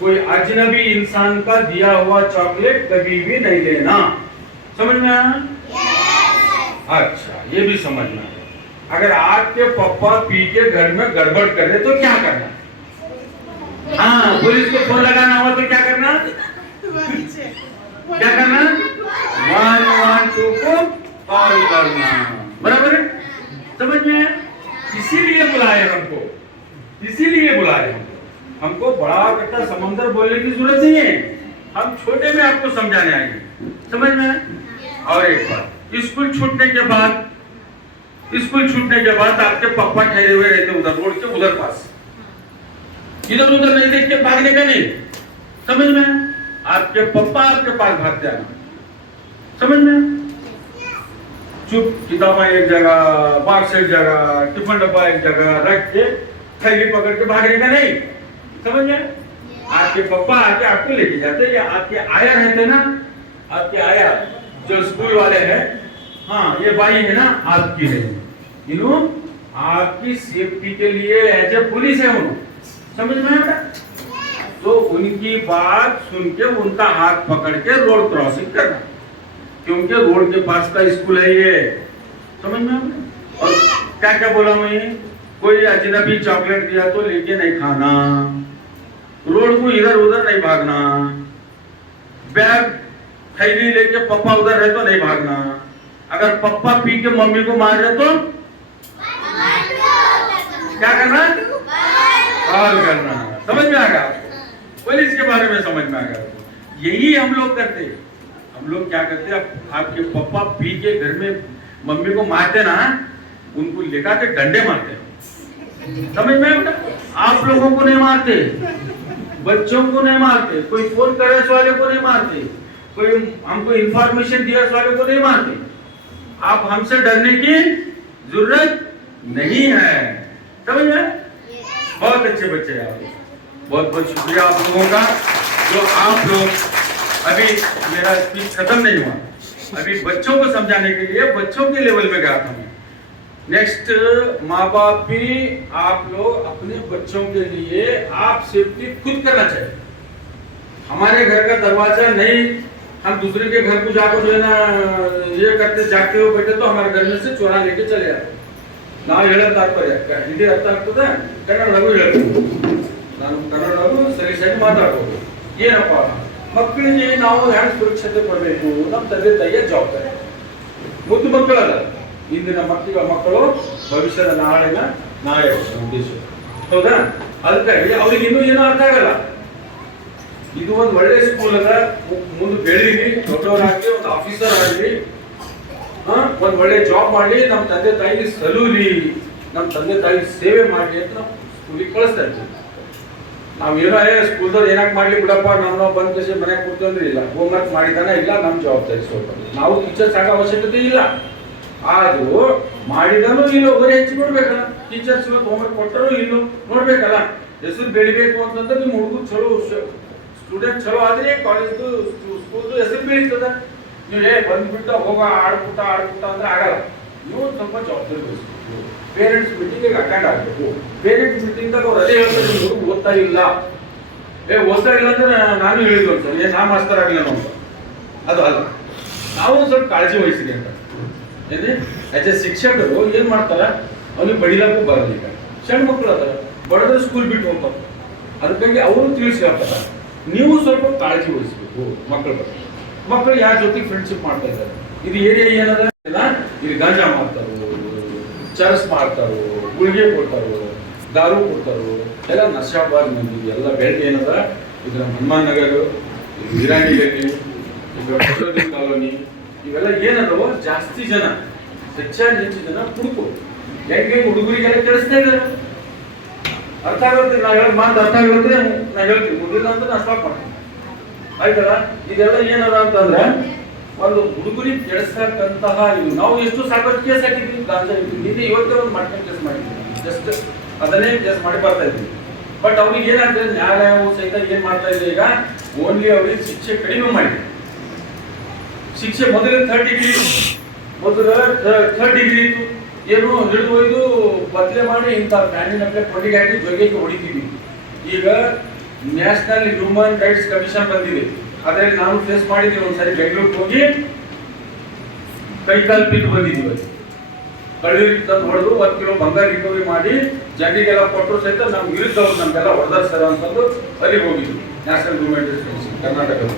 कोई अजनबी इंसान का दिया हुआ चॉकलेट कभी भी नहीं लेना, समझ में आया? अच्छा, ये भी समझना है। अगर आपके पापा पी के घर में गड़बड़ कर रहे तो क्या करना? हाँ, पुलिस को फोन लगाना हुआ तो क्या करना? क्या करना? 112 को कॉल करना, बराबर है? समझ में आया? इसीलिए बुलाए हमको, इसीलिए बुलाए हमको बड़ा कट्टा समंदर बोलने की जरूरत नहीं है, हम छोटे में आपको समझाने आएंगे, समझ में आया? और एक बात, स्कूल छूटने के बाद आपके पापा ठहरे हुए रहते उधर रोड के उधर पास, इधर उधर नहीं देख के भागने का नहीं, समझ में? आपके पापा आपके पास भागते आना, समझ में? चुप किताबें एक जगह, बॉक्स एक जगह, टिफिन डब्बा एक जगह रख के थैली पकड़ के भागने का नहीं, समझ में? आपके पापा आके आपको लेके जाते, या आपके आया रहते ना, आपके आया जो स्कूल वाले हैं, हाँ ये बाई है ना आपकी है, इन्हों आपकी सेफ्टी के लिए एज ए पुलिस है उन्होंने, समझ में आया? तो उनकी बात सुन के उनका हाथ पकड़ के रोड क्रॉसिंग करना, क्योंकि रोड के पास का स्कूल है ये, समझ में आया? और क्या क्या बोला मैं, कोई अजनबी चॉकलेट दिया तो लेके नहीं खाना, रोड को इधर उधर नहीं भागना, बैग थैली लेके पप्पा उधर है तो नहीं भागना, अगर पप्पा पी के मम्मी को मार रहे तो क्या करना? कॉल करना, समझ में आ गया आपको? पुलिस के बारे में समझ में आ गया? यही हम लोग करते हैं। हम लोग क्या करते हैं, आपके पापा पी के घर में मम्मी को मारते ना, उनको लेकर के डंडे मारते हैं, समझ में आया? आप लोगों को नहीं मारते, बच्चों को नहीं मारते, कोई फोन करे वाले को नहीं मारते, कोई हमको इंफॉर्मेशन दिया वाले को नहीं मारते। आप हमसे डरने की जरूरत नहीं है, समझ में? बहुत अच्छे बच्चे हैं आप, बहुत बहुत शुक्रिया आप लोगों का, जो आप लोग, अभी मेरा स्पीच खत्म नहीं हुआ, अभी बच्चों को समझाने के लिए बच्चों के लेवल पे गया था मैं। नेक्स्ट माँ बाप भी आप लोग अपने बच्चों के लिए आप सेफ्टी खुद करना चाहिए। हमारे घर का दरवाजा नहीं, हम दूसरे के घर को जाकर जो है ना ये करते जागते हो बैठे तो हमारे घर में से चोरा लेके चले जाते। ನಾವು ಹೇಳೋ ತಾತ್ಪರ್ಯ ಹಿಂದಿ ಅರ್ಥ ಆಗ್ತದೆ, ಕನ್ನಡದಾಗೂ ಹೇಳ್ಬೋದು, ನಾನು ಕನ್ನಡದಾಗೂ ಸರಿಯಾಗಿ ಮಾತಾಡ್ಬೋದು. ಏನಪ್ಪ, ಮಕ್ಕಳಿಗೆ ನಾವು ಹ್ಯಾಂಡ್ ಸುರಕ್ಷತೆ ಕೊಡಬೇಕು, ನಮ್ಮ ತಂದೆ ತಾಯಿಯ ಜವಾಬ್ದಾರಿ. ಮುದ್ದು ಮಕ್ಕಳಲ್ಲ, ಇಂದಿನ ಮಕ್ಕಳು ಭವಿಷ್ಯದ ನಾಳಿನ ನಾಯಕ ಉದ್ದೇಶ, ಹೌದಾ? ಅದಕ್ಕಾಗಿ ಅವ್ರಿಗೆ ಇನ್ನೂ ಏನೋ ಅರ್ಥ ಆಗಲ್ಲ. ಇದು ಒಂದು ಒಳ್ಳೆ ಸ್ಕೂಲ್ ಅದ, ಮುಂದೆ ಬೆಳೀಲಿ, ದೊಡ್ಡವರಾಗಿ ಒಂದು ಆಫೀಸರ್ ಆಗಲಿ, ಒಂದು ಒಳ್ಳೆ ಜಾಬ್ ಮಾಡಿ, ನಮ್ಮ ತಂದೆ ತಾಯಿಗೆ ಸಲೂಲಿ, ನಮ್ಮ ತಂದೆ ತಾಯಿಗೆ ಸೇವೆ ಮಾಡಲಿ ಅಂತ ನಾವು ಸ್ಕೂಲಿಗೆ ಕಳಿಸ್ತಾ ಇರ್ತೀವಿ. ನಾವೇನೋ ಸ್ಕೂಲ್ದವ್ರು ಏನಾಕ್ ಮಾಡ್ಲಿ ಬಿಡಪ್ಪ, ನಾವು ಬಂದ ಕೃಷಿ ಮನೆಗೆ ಕೂತ್ಕೊಂಡ್ರೆ ಇಲ್ಲ, ಹೋಮ್ವರ್ಕ್ ಮಾಡಿದಾನ ಇಲ್ಲ, ನಮ್ಮ ಜವಾಬ್ದಾರಿ ಸ್ವಲ್ಪ. ನಾವು ಟೀಚರ್ಸ್ ಆಗೋ ಅವಶ್ಯಕತೆ ಇಲ್ಲ, ಆದ್ರೂ ಮಾಡಿದನು ಇಲ್ಲೋ ಬರೀ ಹೆಚ್ಚು ಕೊಡ್ಬೇಕಲ್ಲ. ಟೀಚರ್ಸ್ ಇವತ್ತು ಹೋಮ್ವರ್ಕ್ ಕೊಟ್ಟರು ಇಲ್ಲೋ ನೋಡ್ಬೇಕಲ್ಲ. ಹೆಸರು ಬೆಳಿಬೇಕು ಅಂತಂದ್ರೆ ನಿಮ್ಮ ಹುಡುಗರು ಚಲೋ ಸ್ಟೂಡೆಂಟ್ ಚಲೋ ಆದ್ರೆ ಕಾಲೇಜ್ದು ಸ್ಕೂಲ್ದು ಹೆಸರು ಬೆಳೀತದ. ನೀವು ಬಂದ್ಬಿಟ್ಟು ಹೋಗ ಆಡ್ಬಿಟ್ಟ ಅಂದ್ರೆ ಆಗಲ್ಲ. ನೀವು ಸ್ವಲ್ಪ ಜವಾಬ್ದಾರಿ ವಹಿಸ್ಬೇಕು. ಪೇರೆಂಟ್ಸ್ ಮೀಟಿಂಗ್ ಅಟೆಂಡ್ ಆಗಬೇಕು. ಪೇರೆಂಟ್ಸ್ ಮೀಟಿಂಗ್ದಾಗ ಅವ್ರು ಅದೇ ಹೇಳ್ತಾರೆ, ನಿಮ್ಮ ಹುಡುಗ ಓದ್ತಾ ಇಲ್ಲ, ಓದ್ತಾ ಇಲ್ಲ ಅಂದ್ರೆ ನಾನು ಹೇಳಿದ್ವಿ ಸರ್, ನಾ ಮಾಸ್ತರ್ ಆಗಲಿ ಅಂತ. ಅದು ಅಲ್ಲ, ನಾವು ಸ್ವಲ್ಪ ಕಾಳಜಿ ವಹಿಸಿರಿ ಅಂತ. ಏನೇ ಆಸ್ ಎ ಶಿಕ್ಷಕರು ಏನ್ ಮಾಡ್ತಾರ, ಅವ್ನಿಗೆ ಬಡಿಲಾಕು ಬರಲ್ಲ. ಈಗ ಸಣ್ಣ ಮಕ್ಕಳು ಅದಾರ, ಬಡದ್ರೆ ಸ್ಕೂಲ್ ಬಿಟ್ಟು ಹೋಗ್ತಾರೆ. ಅದಕ್ಕಾಗಿ ಅವರು ತಿಳಿಸಿ ಹೇಳ್ತಾರ, ನೀವು ಸ್ವಲ್ಪ ಕಾಳಜಿ ವಹಿಸ್ಬೇಕು ಮಕ್ಕಳ ಬಗ್ಗೆ. ಮಕ್ಕಳು ಯಾರ ಜೊತೆಗೆ ಫ್ರೆಂಡ್ಶಿಪ್ ಮಾಡ್ತಾ ಇದ್ದಾರೆ. ಇದು ಏರಿಯಾ ಏನದ, ಇಲ್ಲಿ ಗಾಂಜಾ ಮಾಡ್ತಾರೋ, ಚರಸ್ ಮಾಡ್ತಾರೋ, ಗುಳಿಗೆ ಕೊಡ್ತಾರೋ, ದಾರು ಕೊಡ್ತಾರೋ, ಎಲ್ಲ ನಶಾಬಾದ್ ಮಂದಿ ಎಲ್ಲ ಬೆಳಗ್ಗೆ ಏನದ. ಇದರ ಹನುಮಾನ್ ನಗರ, ವಿರಾಣಿಗಲ್ಲಿ, ಕಾಲೋನಿ, ಇವೆಲ್ಲ ಏನದವೋ ಜಾಸ್ತಿ ಜನ, ಹೆಚ್ಚು ಜನ ಹುಡುಕು ಹೆಂಗೆ ಹುಡುಗರಿಗೆಲ್ಲ ತಿಳಿಸ್ತಾ ಇದ್ದಾರೆ. ಅರ್ಥ ಆಗುತ್ತೆ, ನಾ ಹೇಳೋದು ಮಾತು ಅರ್ಥ ಆಗುತ್ತೆ, ನಾ ಹೇಳ್ತೀನಿ, ಮುಗಿಲ್ಲ ಅಂತ ನಾ ಸ್ಟಾಪ್ ಮಾಡ್ತೀನಿ. ಆಯ್ತಲ್ಲ. ಇದೆಲ್ಲ ಏನದ ಅಂತಂದ್ರೆ ಒಂದು ಹುಡುಗರಿಗೆ ಕೆಡಿಸ್ತಕ್ಕಂತಹ ಇದು. ನಾವು ಎಷ್ಟು ಸಾಕಷ್ಟು ಕೇಸ್ ಹಾಕಿದ್ವಿ, ಗಾಂಜಾ ನಿನ್ನೆ ಇವತ್ತೇ ಒಂದು ಮಟನ್ ಕೇಸ್ ಮಾಡಿದ್ವಿ, ಜಸ್ಟ್ ಅದನ್ನೇ ಕೇಸ್ ಮಾಡಿ ಬರ್ತಾ ಇದ್ವಿ. ಬಟ್ ಅವ್ರಿಗೆ ಏನಾಗ್ತದೆ, ನ್ಯಾಯಾಲಯವು ಸಹಿತ ಏನ್ ಮಾಡ್ತಾ ಇದೆ ಈಗ, ಓನ್ಲಿ ಅವ್ರಿಗೆ ಶಿಕ್ಷೆ ಕಡಿಮೆ ಮಾಡಿದೆ. ಶಿಕ್ಷೆ ಮೊದಲೇ 3rd ಡಿಗ್ರಿ ಇತ್ತು, ಏನು ಹಿಡಿದು ಒಯ್ದು ಬದಲೆ ಮಾಡಿ ಇಂಥ ಫ್ಯಾನಿನ ಕೊಟ್ಟಿಗೆ ಹಾಕಿ ಜೊತೆಗೆ ಹೊಡಿತೀವಿ. ಈಗ ನ್ಯಾಷನಲ್ ಹ್ಯೂಮನ್ ರೈಟ್ಸ್ ಕಮಿಷನ್ ಬಂದಿದೆ, ಅದರಲ್ಲಿ ನಾನು ಫೇಸ್ ಮಾಡಿದ್ದೀವಿ. ಒಂದ್ಸರಿ ಬೆಂಗಳೂರಿಗೆ ಹೋಗಿ ಕೈಕಾಲು ಬಿಟ್ಟು ಬಂದಿದ್ದೀವಿ. ಕಳ್ಳರಿಗೆ ತಂದು ಹೊಡೆದು 1 ಕಿಲೋ ಬಂಗಾರ ರಿಕವರಿ ಮಾಡಿ ಜನರಿಗೆಲ್ಲ ಕೊಟ್ಟರು ಸಹಿತ ನಮ್ಮ ವಿರುದ್ಧ ನಮ್ಗೆಲ್ಲ ಹೊಡೆದಾರ ಸರ್ ಅಂತಂದು ಅಲ್ಲಿಗೆ ಹೋಗಿದ್ವಿ. ನ್ಯಾಷನಲ್ ಹ್ಯೂಮನ್ ರೈಟ್ಸ್ ಕಮಿಷನ್ ಕರ್ನಾಟಕದ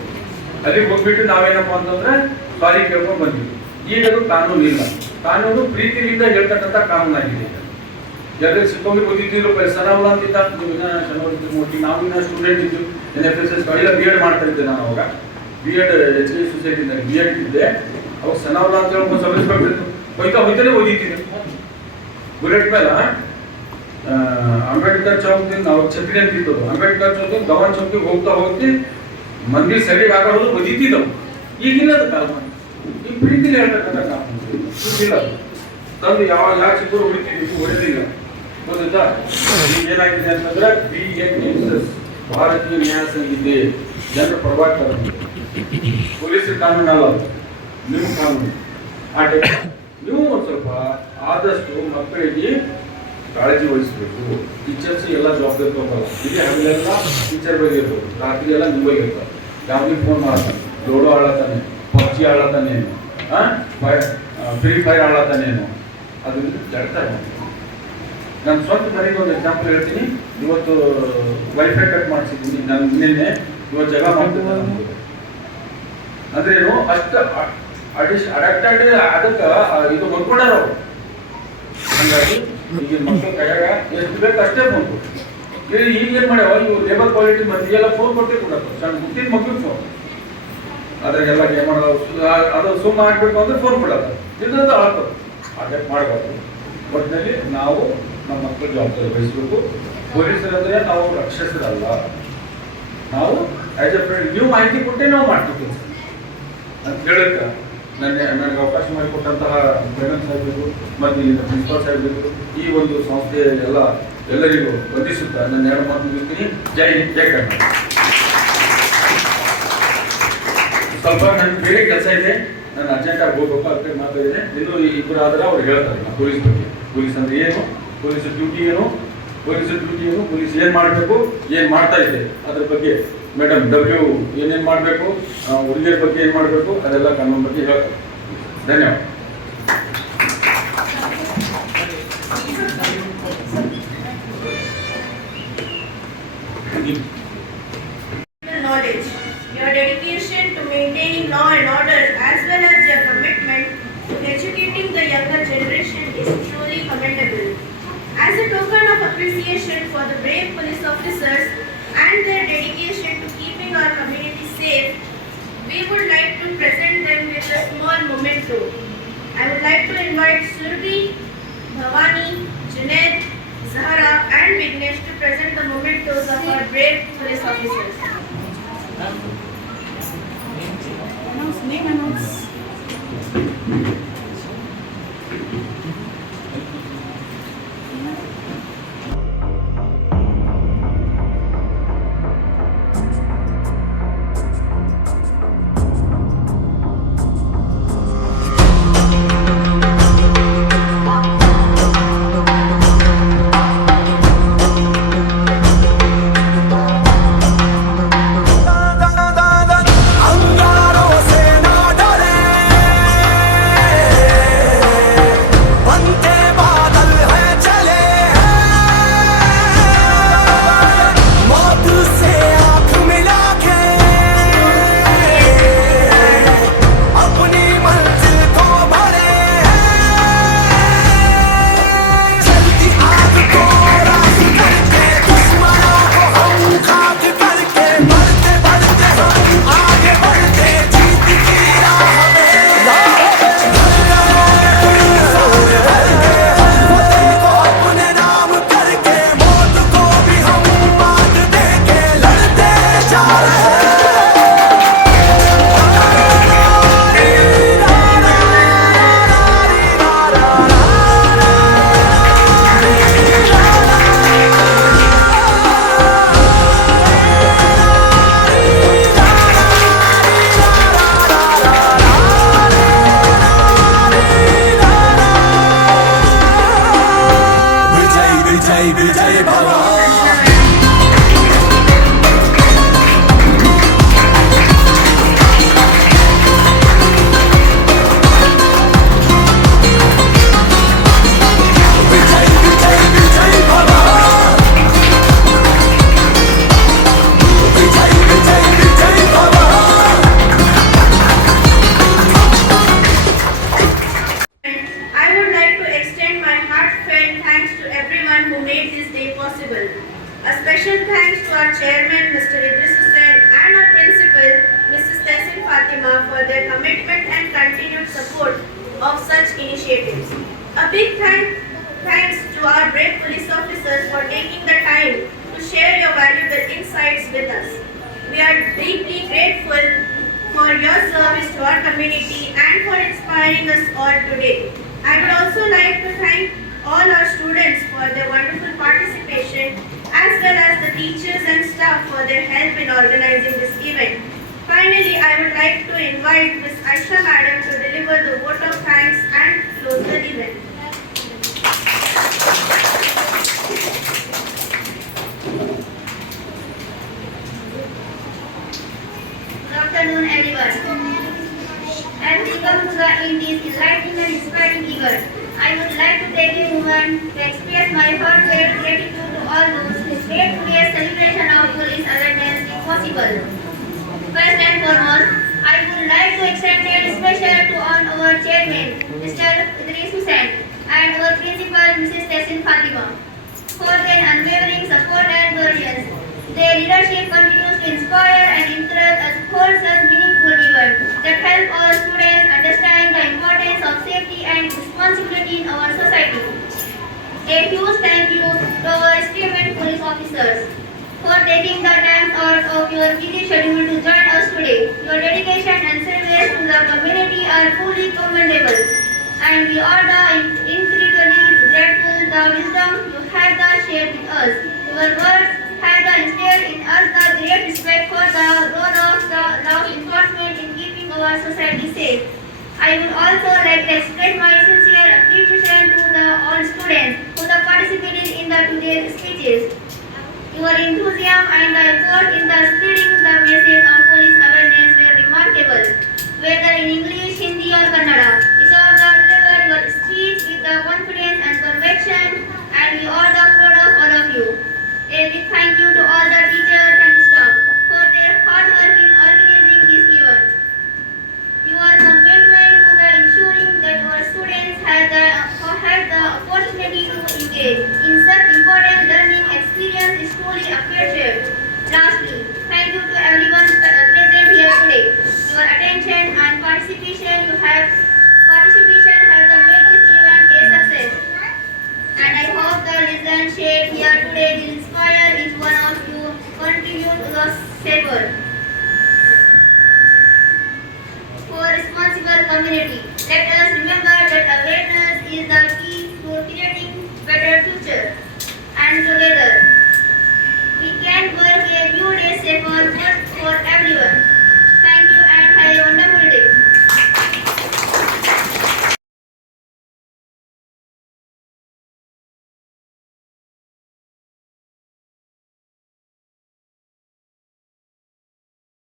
ಅಲ್ಲಿಗೆ ಹೋಗ್ಬಿಟ್ಟು ನಾವೇನಪ್ಪ ಅಂತಂದ್ರೆ ಸಾರಿ ಕೇಳ್ಕೊಂಡು ಬಂದಿದ್ವಿ. ಈಗ ಅದು ಕಾನೂನು ಇಲ್ಲ. ಕಾನೂನು ಪ್ರೀತಿಯಿಂದ ಹೇಳ್ತಕ್ಕಂಥ ಕಾನೂನಾಗಿದೆ. ಎಲ್ಲರಿಗೆ ಸಿಕ್ಕೋಗಿ ಓದಿದ್ರು ಸನಾವಲ ಅಂತಿದ್ದ, ನಾವು ಇನ್ನ ಸ್ಟೂಡೆಂಟ್ ಇದ್ದು NFSS ಎಲ್ಲ B.Ed ಮಾಡ್ತಾ ಇದ್ದೆ ನಾನು. ಅವಾಗ B.Ed HK ಸೊಸೈಟಿಯಿಂದ B.Ed ಇದ್ದೆ. ಅವಾಗ ಸನಾವಲ ಅಂತ ಹೇಳಿ ಒಬ್ಬ ಸಬ್ ಇನ್ಸ್ಪೆಕ್ಟರ್ ಇತ್ತು, ಹೋಯ್ತಾನೆ ಓದಿದ್ದೀನಿ. ಬುಲೆಟ್ ಮೇಲೆ ಅಂಬೇಡ್ಕರ್ ಚೌಕದಿಂದ ನಾವು ಛತ್ರಿ ಅಂತಿದ್ದು, ಅಂಬೇಡ್ಕರ್ ಚೌಕಿಂದ ಗವನ್ ಚೌಕಿಗೆ ಹೋಗ್ತಿ ಮಂದಿರ ಸೈಡಿಗೆ ಹಾಕೋದು ಓದಿದ್ದವು. ಈಗಿಲ್ಲ ಅದು ಕಾಲ, ಈ ಪ್ರೀತಿಲಿ ಹೇಳ್ತಕ್ಕಂಥ ಕಾಲ ತಂದು ಯಾವ ಚಿಕ್ಕರು ಹೊಡಿತಿದ್ವಿ, ಹೊಡೆದಿಲ್ಲ. ಗೊತ್ತಾ ಈಗ ಏನಾಗಿದೆ ಅಂತಂದ್ರೆ BNSS ಭಾರತೀಯ ನ್ಯಾಯ ಸಂಹಿತೆ ಜನರ ಪರವಾಗಿ ಪೊಲೀಸರ ಕಾನೂನು ಅಲ್ಲ, ನಿಮ್ಮ ಕಾನೂನು. ಆ ನೀವು ಒಂದು ಸ್ವಲ್ಪ ಆದಷ್ಟು ಮಕ್ಕಳಿಗೆ ಕಾಳಜಿ ವಹಿಸಬೇಕು. ಟೀಚರ್ಸ್ ಎಲ್ಲ ಜವಾಬ್ದಾರಿ ತಗೋಲ್ಲ. ಇದೇ ಹಗಲೆಲ್ಲ ಟೀಚರ್ ಬಗ್ಗೆ ಇರ್ಬೋದು, ರಾತ್ರಿ ಎಲ್ಲ ನಿಮ್ಮ ಬಗ್ಗೆ ಇರ್ತಾರೆ. ಯಾವ್ದಿಗೆ ಫೋನ್ ಮಾಡ್ತಾನೆ, ಲೋಡೋ ಆಳತಾನೆ, PUBG ಆಳತಾನೇನು, ಫ್ರೀ ಫೈರ್ ಆಳತಾನೇನು, ಅದರಿಂದ ಜಡ್ತಾರೆ. ನಾನು ಸ್ವಂತ ಮನೆಗೆ ಒಂದು ಎಕ್ಸಾಂಪಲ್ ಹೇಳ್ತೀನಿ. ಇವತ್ತು ವೈಫೈ ಕಟ್ ಮಾಡಿಸಿದ್ದೀನಿ ನಾನು ನಿನ್ನೆ, ಇವತ್ತು ಜಗ ಮಾಡ್ತಿದ್ದೆ. ಅಂದ್ರೇನು ಅಷ್ಟು ಅಡಕ್ಟೆಡ್ ಅದಕ್ಕೆ ಇದು ಹೊಂದ್ಕೊಂಡಾರ ಅವರು. ಹಂಗಾಗಿ ಈಗಿನ ಮಕ್ಕಳ ಕೈಯಾಗ ಎಷ್ಟು ಬೇಕು ಅಷ್ಟೇ ಫೋನ್ ಕೊಟ್ಟು ಈಗ ಏನ್ ಮಾಡ್ಯಾವ, ಇವು ಲೇಬರ್ ಕ್ವಾಲಿಟಿ ಮಂದಿಗೆಲ್ಲ ಫೋನ್ ಕೊಟ್ಟೆ ಕೊಡತ್ತ, ಸಣ್ಣ ಮುಟ್ಟಿನ ಮಕ್ಕಳಿಗೆ ಫೋನ್. ಅದ್ರಾಗೆಲ್ಲ ಗೇಮ್ ಮಾಡೋದು, ಅದು ಸುಮ್ಮ ಹಾಕ್ಬೇಕು ಅಂದ್ರೆ ಫೋನ್ ಕೊಡಲ್ಲ, ಇದ್ದಂತ ಆಗ್ತದೆ. ಹಾಗೆ ಮಾಡಬಾರ್ದು. ಒಟ್ಟಿನಲ್ಲಿ ನಾವು ನಮ್ಮ ಮಕ್ಕಳ ಜವಾಬ್ದಾರಿ ವಹಿಸಬೇಕು. ಪೊಲೀಸರಂದ್ರೆ ನಾವು ರಕ್ಷಿಸರಲ್ಲ, ನಾವು ಆಸ್ ಎ ಫ್ರೆಂಡ್ ನೀವು ಮಾಹಿತಿ ಕೊಟ್ಟೆ ನಾವು ಮಾಡ್ತೀವಿ ಅಂತ ಹೇಳಕ್ಕ ನನಗೆ ಅವಕಾಶ ಮಾಡಿಕೊಟ್ಟಂತಹ ಮೇಡಮ್ ಸಾಹೇಬರು ಮತ್ತು ಇಲ್ಲಿನ ಪ್ರಿನ್ಸಿಪಾಲ್ ಸಾಹೇಬರು, ಈ ಒಂದು ಸಂಸ್ಥೆಯ ಎಲ್ಲರಿಗೂ ವಂದಿಸುತ್ತಾ ನನ್ನ 2 ಮಾತು ಮುಗಿಸ್ತೀನಿ. ಜೈ ಹಿಂದ್, ಜೈ ಕರ್ನಾಟಕ. ಸ್ವಲ್ಪ ನನಗೆ ಬೇರೆ ಕೆಲಸ ಇದೆ, ನಾನು ಅರ್ಜೆಂಟಾಗಿ ಹೋಗ್ಬೇಕು, ಅದಕ್ಕೆ ಮಾತಾಡಿದೆ. ಇನ್ನು ಇಬ್ಬರು ಆದ್ರೆ ಅವ್ರು ಹೇಳ್ತಾರೆ ನಾ ಪೊಲೀಸ್ ಬಗ್ಗೆ. ಪೊಲೀಸ್ ಅಂದ್ರೆ ಏನು, ಪೊಲೀಸ್ ಡ್ಯೂಟಿ ಏನು, ಪೊಲೀಸ್ ಏನ್ ಮಾಡಬೇಕು, ಏನ್ ಮಾಡ್ತಾ ಇದೆ, ಅದ್ರ ಬಗ್ಗೆ ಮೇಡಮ್ W ಏನೇನು ಮಾಡಬೇಕು, ಹುಡುಗಿಯರ ಬಗ್ಗೆ ಏನು ಮಾಡಬೇಕು, ಅದೆಲ್ಲ ಕಾನೂನು ಬಗ್ಗೆ ಹೇಳ್ತಾರೆ. ಧನ್ಯವಾದ. Knowledge. Your dedication to maintaining law and order as well as your commitment to educating the younger generation is truly commendable. As a token of appreciation for the brave police officers and their dedication to keeping our community safe, we would like to present them with a small memento. I would like to invite Surbi, Bhavani, Junaid, Zahara and Vignesh to present the mementos of our brave police officers. अंगारो से ना डरे chairman, Mr. Idris Hussain, and our principal, Mrs. Tehsin Fatima, for their commitment and continued support of such initiatives. A big thanks to our brave police officers for taking the time to share your valuable insights with us. We are deeply grateful for your service to our community and for inspiring us all today. I would also like to thank all our students for their wonderful participation, as well as the teachers and staff for their help in organizing this event. Finally, I would like to invite Ms. Aisha Madam to deliver the vote of thanks and close the event. Good afternoon, everyone. As we come to the end this enlightening and inspiring event, I would like to take a moment to express my heartfelt gratitude to all those who made today's celebration of police awareness possible. First and foremost, I would like to extend a special to our chairman, Mr. Idris Hussain, and our principal, Mrs. Tehsin Fatima, for their unwavering support and guidance. Their leadership continues to inspire and encourage us hold such meaningful events that help our students understand the importance of safety and responsibility in our society. A huge thank you to our esteemed police officers for taking the time out of your busy schedule to join us today. Your dedication and service to the community are truly commendable, and we are incredibly grateful the wisdom you have shared with us. Your words have instilled in us the great respect for the role of the law enforcement in keeping our society safe. I would also like to express my sincere appreciation to all students who participated in today's speeches. Your enthusiasm and the effort in spreading the message of police awareness were remarkable. Whether in English, Hindi or Kannada, you have delivered your speech with the confidence and conviction, and we are proud of all of you. A big thank you to all the teachers and staff for their hard work in organizing this event. Your commitment to ensuring that your students have the opportunity to engage in such important learning experience is truly appreciated. Lastly, thank you to everyone present here today. Your attention and participation have made this event a success. And I hope the lesson shared here today will inspire each one of you to contribute to the safer.